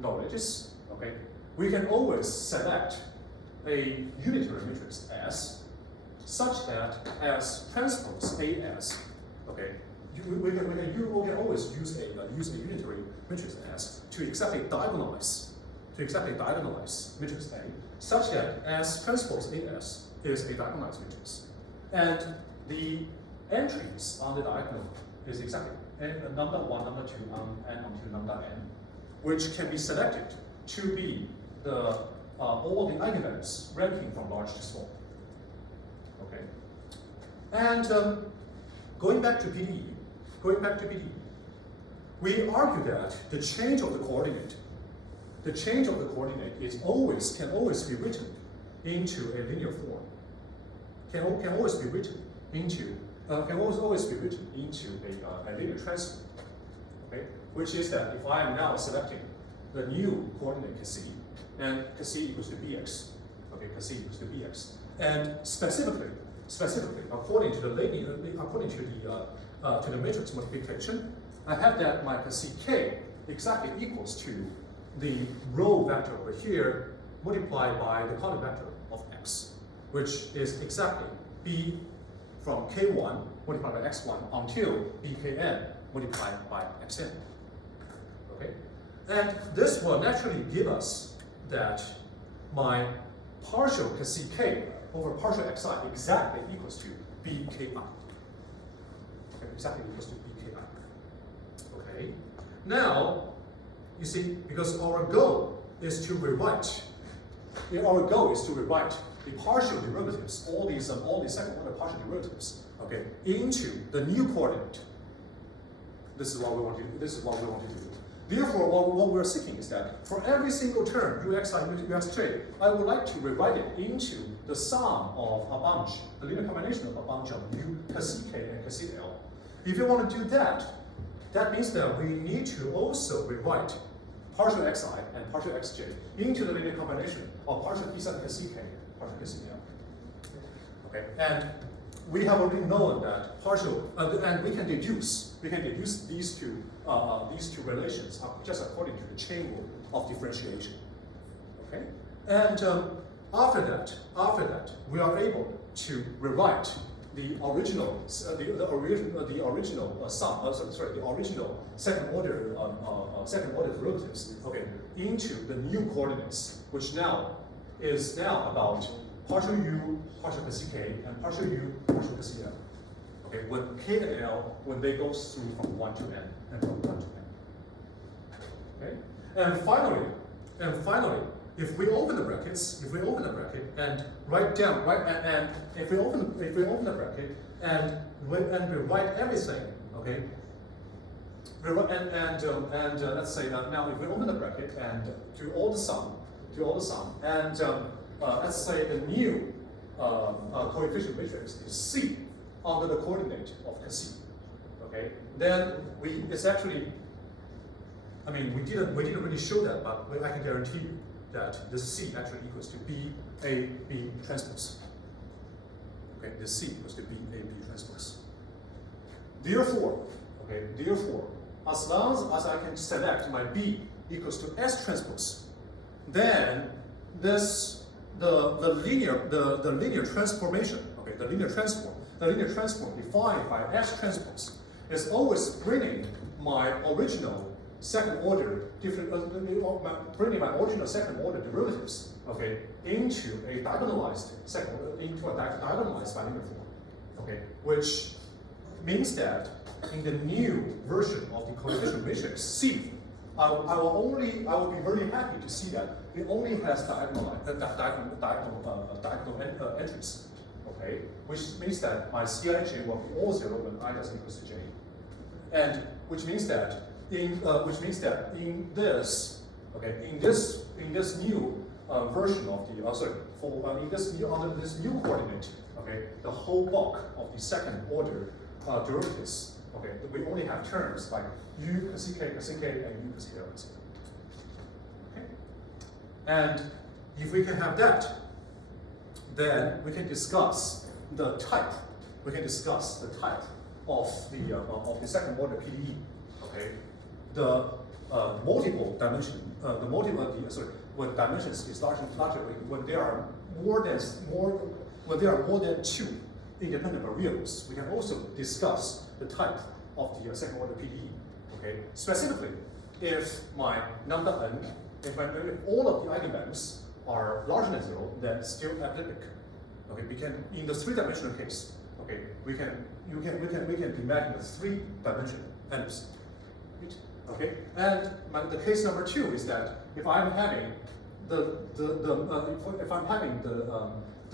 knowledges, okay, we can always select a unitary matrix S such that as transpose AS, okay, we can always use a unitary matrix S to exactly diagonalize matrix A such that as transpose AS is a diagonalized matrix, and the entries on the diagonal is exactly number 1, number 2, and until number n, which can be selected to be the all the eigenvalues ranking from large to small. Okay, and going back to PDE, we argue that the change of the coordinate can always be written into a linear form. Can always be written into a linear transform. Okay, which is that if I am now selecting the new coordinate Kc, and Kc equals to bx, okay, Kc equals to bx, and specifically, according to the matrix multiplication, I have that my Ck exactly equals to the row vector over here multiplied by the column vector of x, which is exactly b from k1 multiplied by x1 until bkn multiplied by xn. Okay, and this will naturally give us that my partial Ck over partial xi exactly equals to bki. Okay, exactly equals to bki. Okay, now you see, because our goal is to rewrite the partial derivatives, all these second order partial derivatives, okay, into the new coordinate. This is what we want to do. Therefore, what we're seeking is that for every single term, uxi, uxj, I would like to rewrite it into the sum of a bunch, the linear combination of a bunch of u Kck and Kcl. If you want to do that, that means that we need to also rewrite partial xi and partial xj into the linear combination of partial p7 Kck, partial Kcl. Okay, and we have already known that partial, and we can deduce these two relations just according to the chain rule of differentiation. Okay, and after that, we are able to rewrite the original second order derivatives, okay, into the new coordinates, which is about partial u, partial Ck, and partial u, partial Kcl. Okay, when k and l, when they go through from 1 to n and from 1 to n. Okay, and finally, And finally, if we open the brackets, and write down, and if we open the bracket and we write everything, okay. Let's say that now if we open the bracket and do all the sum, and let's say the new coefficient matrix is C under the coordinate of C, okay. Then it's actually, I mean, we didn't really show that, but I can guarantee you that the C actually equals to B A B transpose. Okay, the C equals to B A B transpose. Therefore, as long as I can select my B equals to S transpose, then the linear transformation, okay, the linear transform defined by S transpose is always bringing my original second order derivatives, okay, into a diagonalized diagonalized binomial form, okay, which means that in the new version of the coefficient matrix C, I will be very happy to see that it only has diagonal entries, okay, which means that my Cij will be all 0 when I does equals to j, and which means that in this new version of the under this new coordinate, okay, the whole bulk of the second order derivatives, okay, we only have terms like u cos ck, and u cos k, okay. And if we can have that, then we can discuss the type. We can discuss the type of the second order PDE. Okay, the multiple dimension, when dimensions is larger when there are more than two independent variables, we can also discuss the type of the second order PDE. Okay, specifically, if my lambda n, if all of the eigenvalues are larger than 0, then still elliptic. Okay, we can, in the three-dimensional case, okay, we can imagine the three-dimensional ellipse. Okay, and the case number 2 is that if I'm having the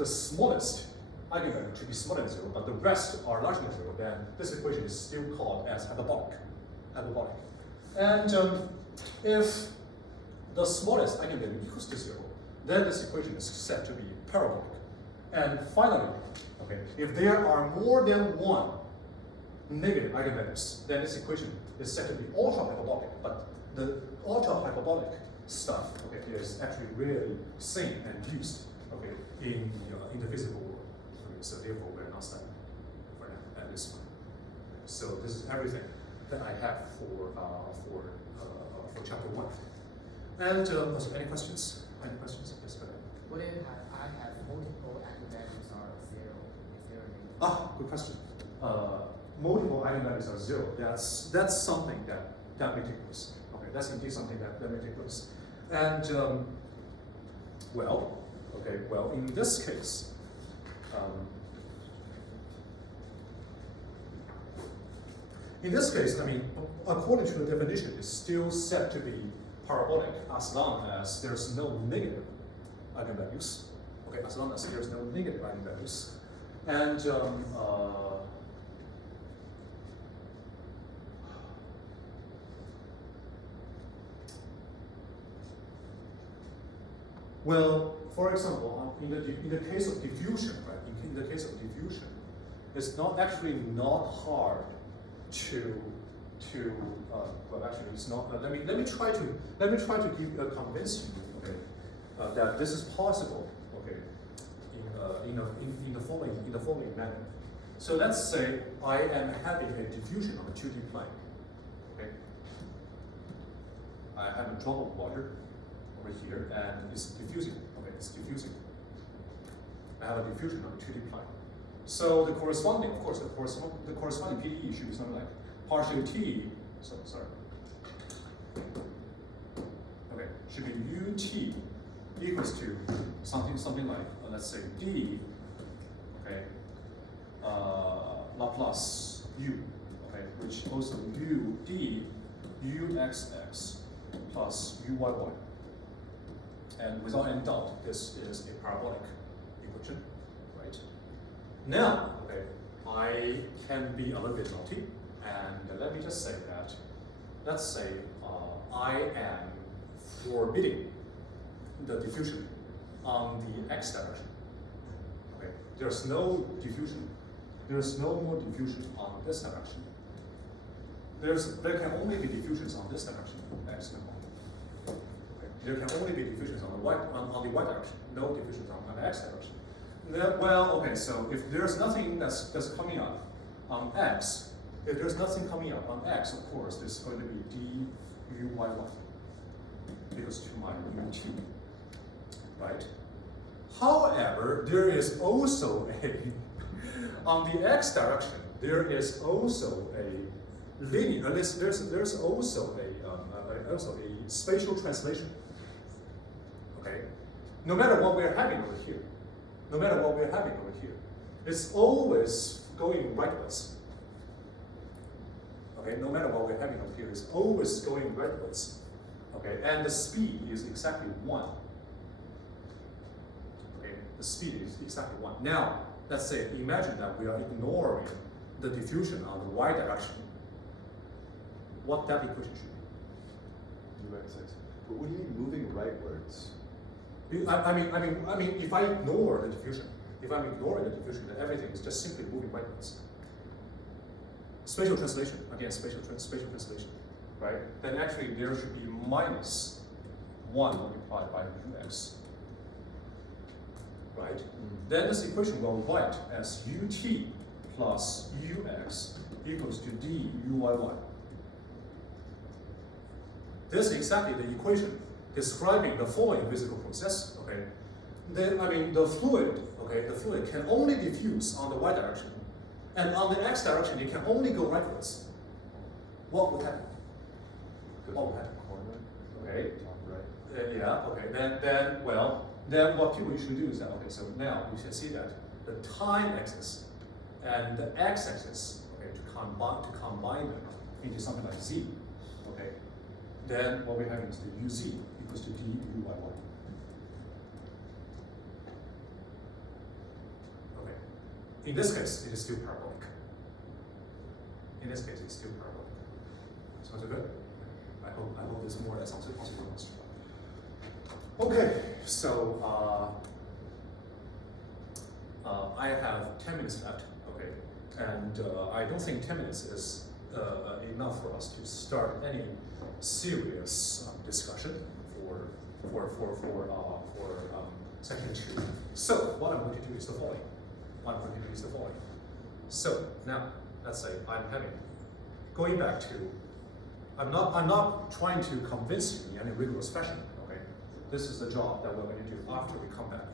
smallest eigenvalue to be smaller than 0, but the rest are larger than 0, then this equation is still called as hyperbolic. And if the smallest eigenvalue equals to 0, then this equation is said to be parabolic. And finally, okay, if there are more than one negative eigenvalues, then this equation is said to be ultra hyperbolic. But the ultra hyperbolic stuff, okay, is actually rarely seen and used, okay, in the physical world. Okay, so therefore, we're not studying for now at this point. So this is everything that I have for chapter 1. And any questions? Any questions? Yes, go ahead. What if I have multiple eigenvalues are 0? Is there a good question. Multiple eigenvalues are 0. That's something that may take place. Okay, that's indeed something that may take place. And well, in this case, I mean, according to the definition, it's still said to be parabolic as long as there's no negative eigenvalues. Okay, as long as there's no negative eigenvalues. And well, for example, in the case of diffusion, right? In the case of diffusion, it's not hard to well, actually, it's not. Let me try to convince you, okay, that this is possible, okay, in the following manner. So let's say I am having a diffusion on a 2D plane. Okay, I have a drop of water over here, and it's diffusing. Okay, it's diffusing. I have a diffusion on a 2D plane. So the corresponding, of course, the corresponding PDE should be something like partial T. Sorry. Okay, should be UT equals to something like let's say D. Okay, Laplace U. Okay, which also UD UXX plus UYY. And without any doubt, this is a parabolic equation, right? Now, okay, I can be a little bit naughty, and let me just say that, let's say I am forbidding the diffusion on the x direction. Okay, there's no diffusion. There's no more diffusion on this direction. There can only be diffusions on this direction, x component. Okay. There can only be diffusions on the y direction, no diffusions on the x direction. Then, well, okay, so if there's nothing that's coming up on x, if there's nothing coming up on x, of course, there's going to be d u y y equals to my ut, right? However, there is also on the x direction, there is also a linear, there's also a spatial translation. Okay, no matter what we're having over here, it's always going rightwards. Okay, no matter what we're having over here, it's always going rightwards. Okay, and the speed is exactly 1. Okay, the speed is exactly 1. Now, let's say, imagine that we are ignoring the diffusion on the y direction. What that equation should be? UXX. But what do you mean moving rightwards? I mean, if I ignore the diffusion, then everything is just simply moving rightwards. Spatial translation, again, spatial translation, right? Then actually there should be minus 1 multiplied by ux, right? Then this equation will write as ut plus ux equals to d uyy. This is exactly the equation describing the following physical process, okay? Then, the fluid can only diffuse on the y direction, and on the x direction, it can only go rightwards. What would happen? Corner. Okay. Top right. Yeah, okay, then what people usually do is that, okay, so now you can see that the time axis and the x-axis, okay, to combine them into something like z, okay, then what we're having is the uz equals to d uyy. Okay, in this case, it is still parabolic. Sounds good? I hope there's more that sounds possible. Okay, so I have 10 minutes left, okay, and I don't think 10 minutes is enough for us to start any serious discussion for section 2. So what I'm going to do is the following. So now, let's say going back to, I'm not trying to convince you in any rigorous fashion, okay? This is the job that we're going to do after we come back,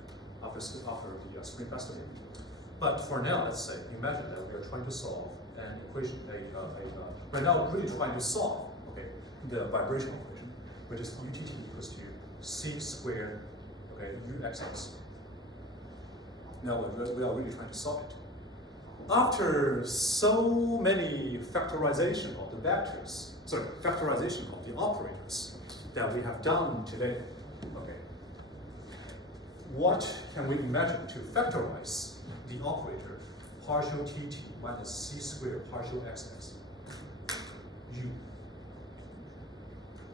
after the Spring Festival. But for now, let's say, imagine that we are trying to solve an equation, right now we're really trying to solve, okay, the vibrational equation, which is utt equals to c squared, okay, uxx. Now we are really trying to solve it. After so many factorization of the vectors, factorization of the operators that we have done today, okay, what can we imagine to factorize the operator partial tt minus c squared partial xx u?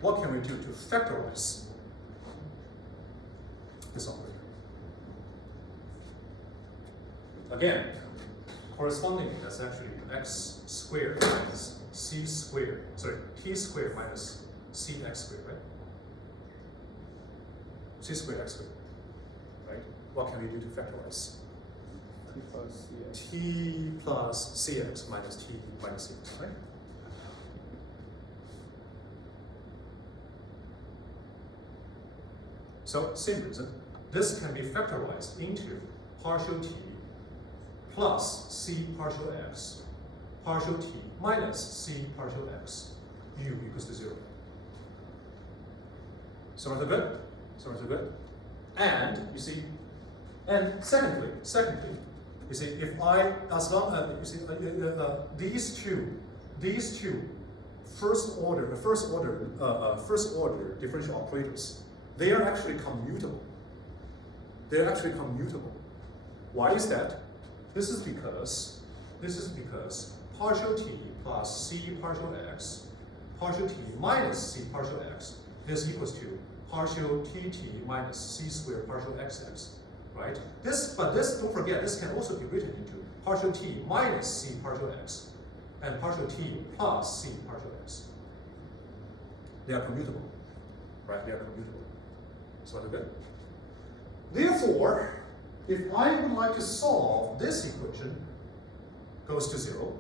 What can we do to factorize this operator? Again, correspondingly, that's actually x squared minus c squared, t squared minus cx squared, right? C squared x squared, right? What can we do to factorize? T plus cx minus t minus cx, right? So, same reason, this can be factorized into partial t plus c partial x, partial t minus c partial x, u equals to 0. So far so good? And you see, and secondly, you see, if I, as long as you see, these two first order differential operators, they are actually commutable. They're actually commutable. Why is that? This is because partial t plus c partial x, partial t minus c partial x is equals to partial tt minus c squared partial xx, right? But this, don't forget, this can also be written into partial t minus c partial x and partial t plus c partial x. They are commutable, right? They are commutable. So that's good. Therefore, if I would like to solve this equation, goes to 0,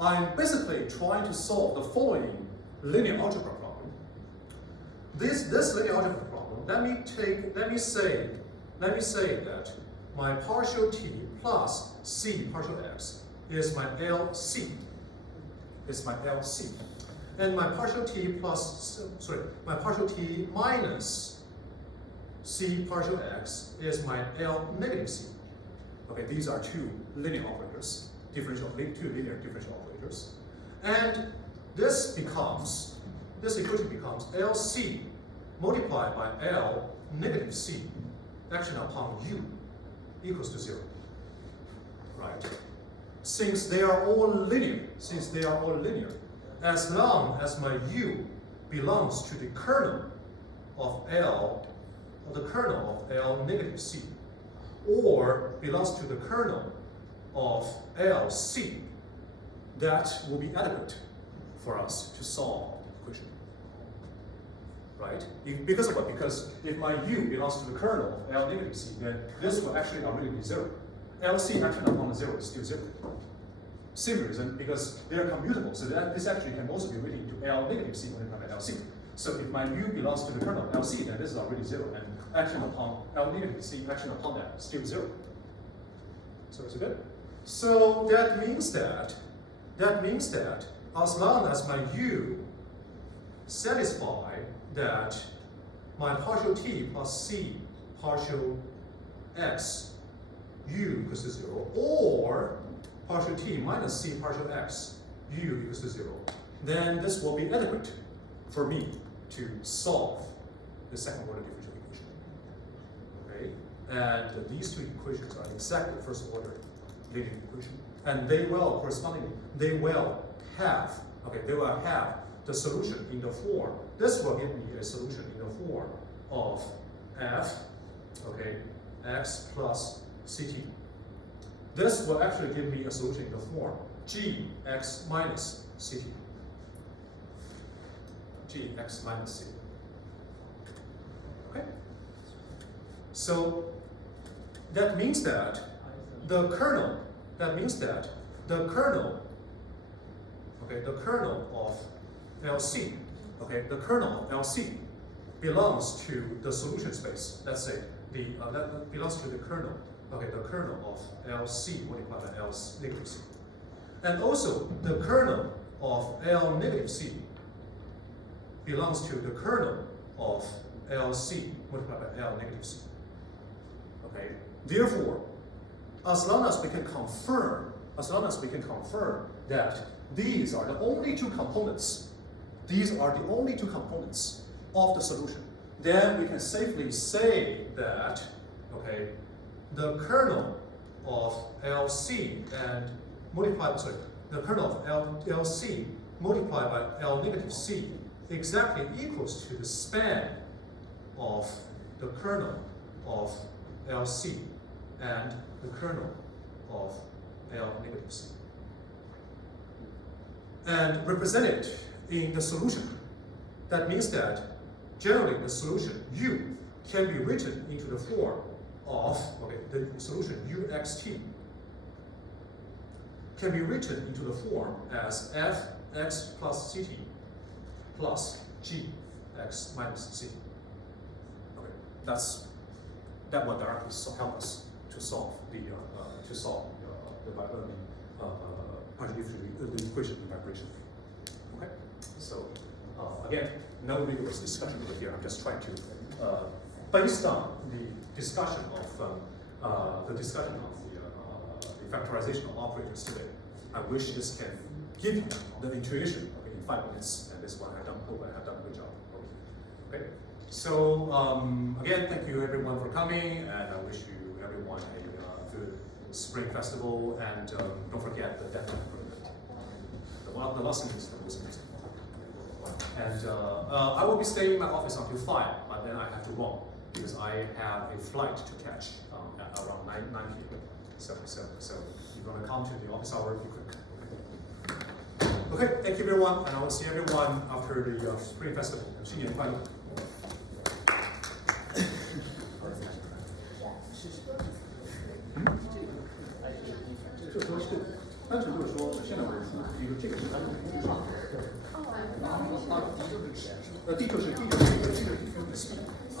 I'm basically trying to solve the following linear algebra problem. This linear algebra problem, let me say that my partial t plus c partial x is my LC. Is my LC. And my partial t minus c partial x is my L negative c. Okay, these are two linear operators, two linear differential operators. And this equation becomes LC multiplied by L negative c action upon u equals to 0. Right? Since they are all linear, as long as my u belongs to the kernel of L negative c, or belongs to the kernel of LC, that will be adequate for us to solve the equation. Right? Because of what? Because if my u belongs to the kernel of L negative c, then this will actually already be 0. LC action upon 0 is still 0. Same reason, because they are commutable, so that this actually can also be written into L negative c multiplied by LC. So if my u belongs to the kernel of LC, then this is already 0, and action upon L negative c, action upon that is still 0. So is it good? So that means that as long as my u satisfy that my partial t plus c partial x u equals to 0, or partial t minus c partial x u equals to 0, then this will be adequate for me to solve the second order differential equation. Okay? And these two equations are exactly first order linear equation. And they will correspondingly, they will have the solution in the form. This will give me a solution in the form of f, okay, x plus ct. This will actually give me a solution in the form gx minus ct. Gx minus ct. Okay? So that means that the kernel of LC, okay, the kernel of LC belongs to the solution space. Let's say that belongs to the kernel. Okay, the kernel of LC multiplied by L negative C. And also the kernel of L negative C belongs to the kernel of LC multiplied by L negative C. Okay, therefore, as long as we can confirm that these are the only two components, of the solution, then we can safely say that, okay, the kernel of LC and the kernel of LC multiplied by L negative C exactly equals to the span of the kernel of LC and the kernel of L negative C. And represented in the solution. That means that generally the solution U can be written into the form of, okay, the solution UXT can be written into the form as fx plus ct plus gx minus ct. Okay, that will directly help us to solve the equation in vibration. Okay, so again, no rigorous discussion over here. I'm just trying to, based on the discussion of the factorization of operators today, I wish this can give you the intuition, okay, in 5 minutes. And this one I hope I have done a good job. Okay. So again, thank you everyone for coming, and I wish you everyone a good spring festival. And don't forget the deadline for the last meeting is the most important. And I will be staying in my office until 5, but then I have to run because I have a flight to catch at around 9 p.m. So you're gonna come to the office hour, be quick. Okay, thank you everyone, and I will see everyone after the Spring Festival. 新年快乐！就说是单纯就是说现在为止，比如这个是单纯的上，然后它D就是 speed 啊，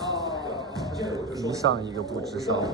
现在我就说一上一个不吱声。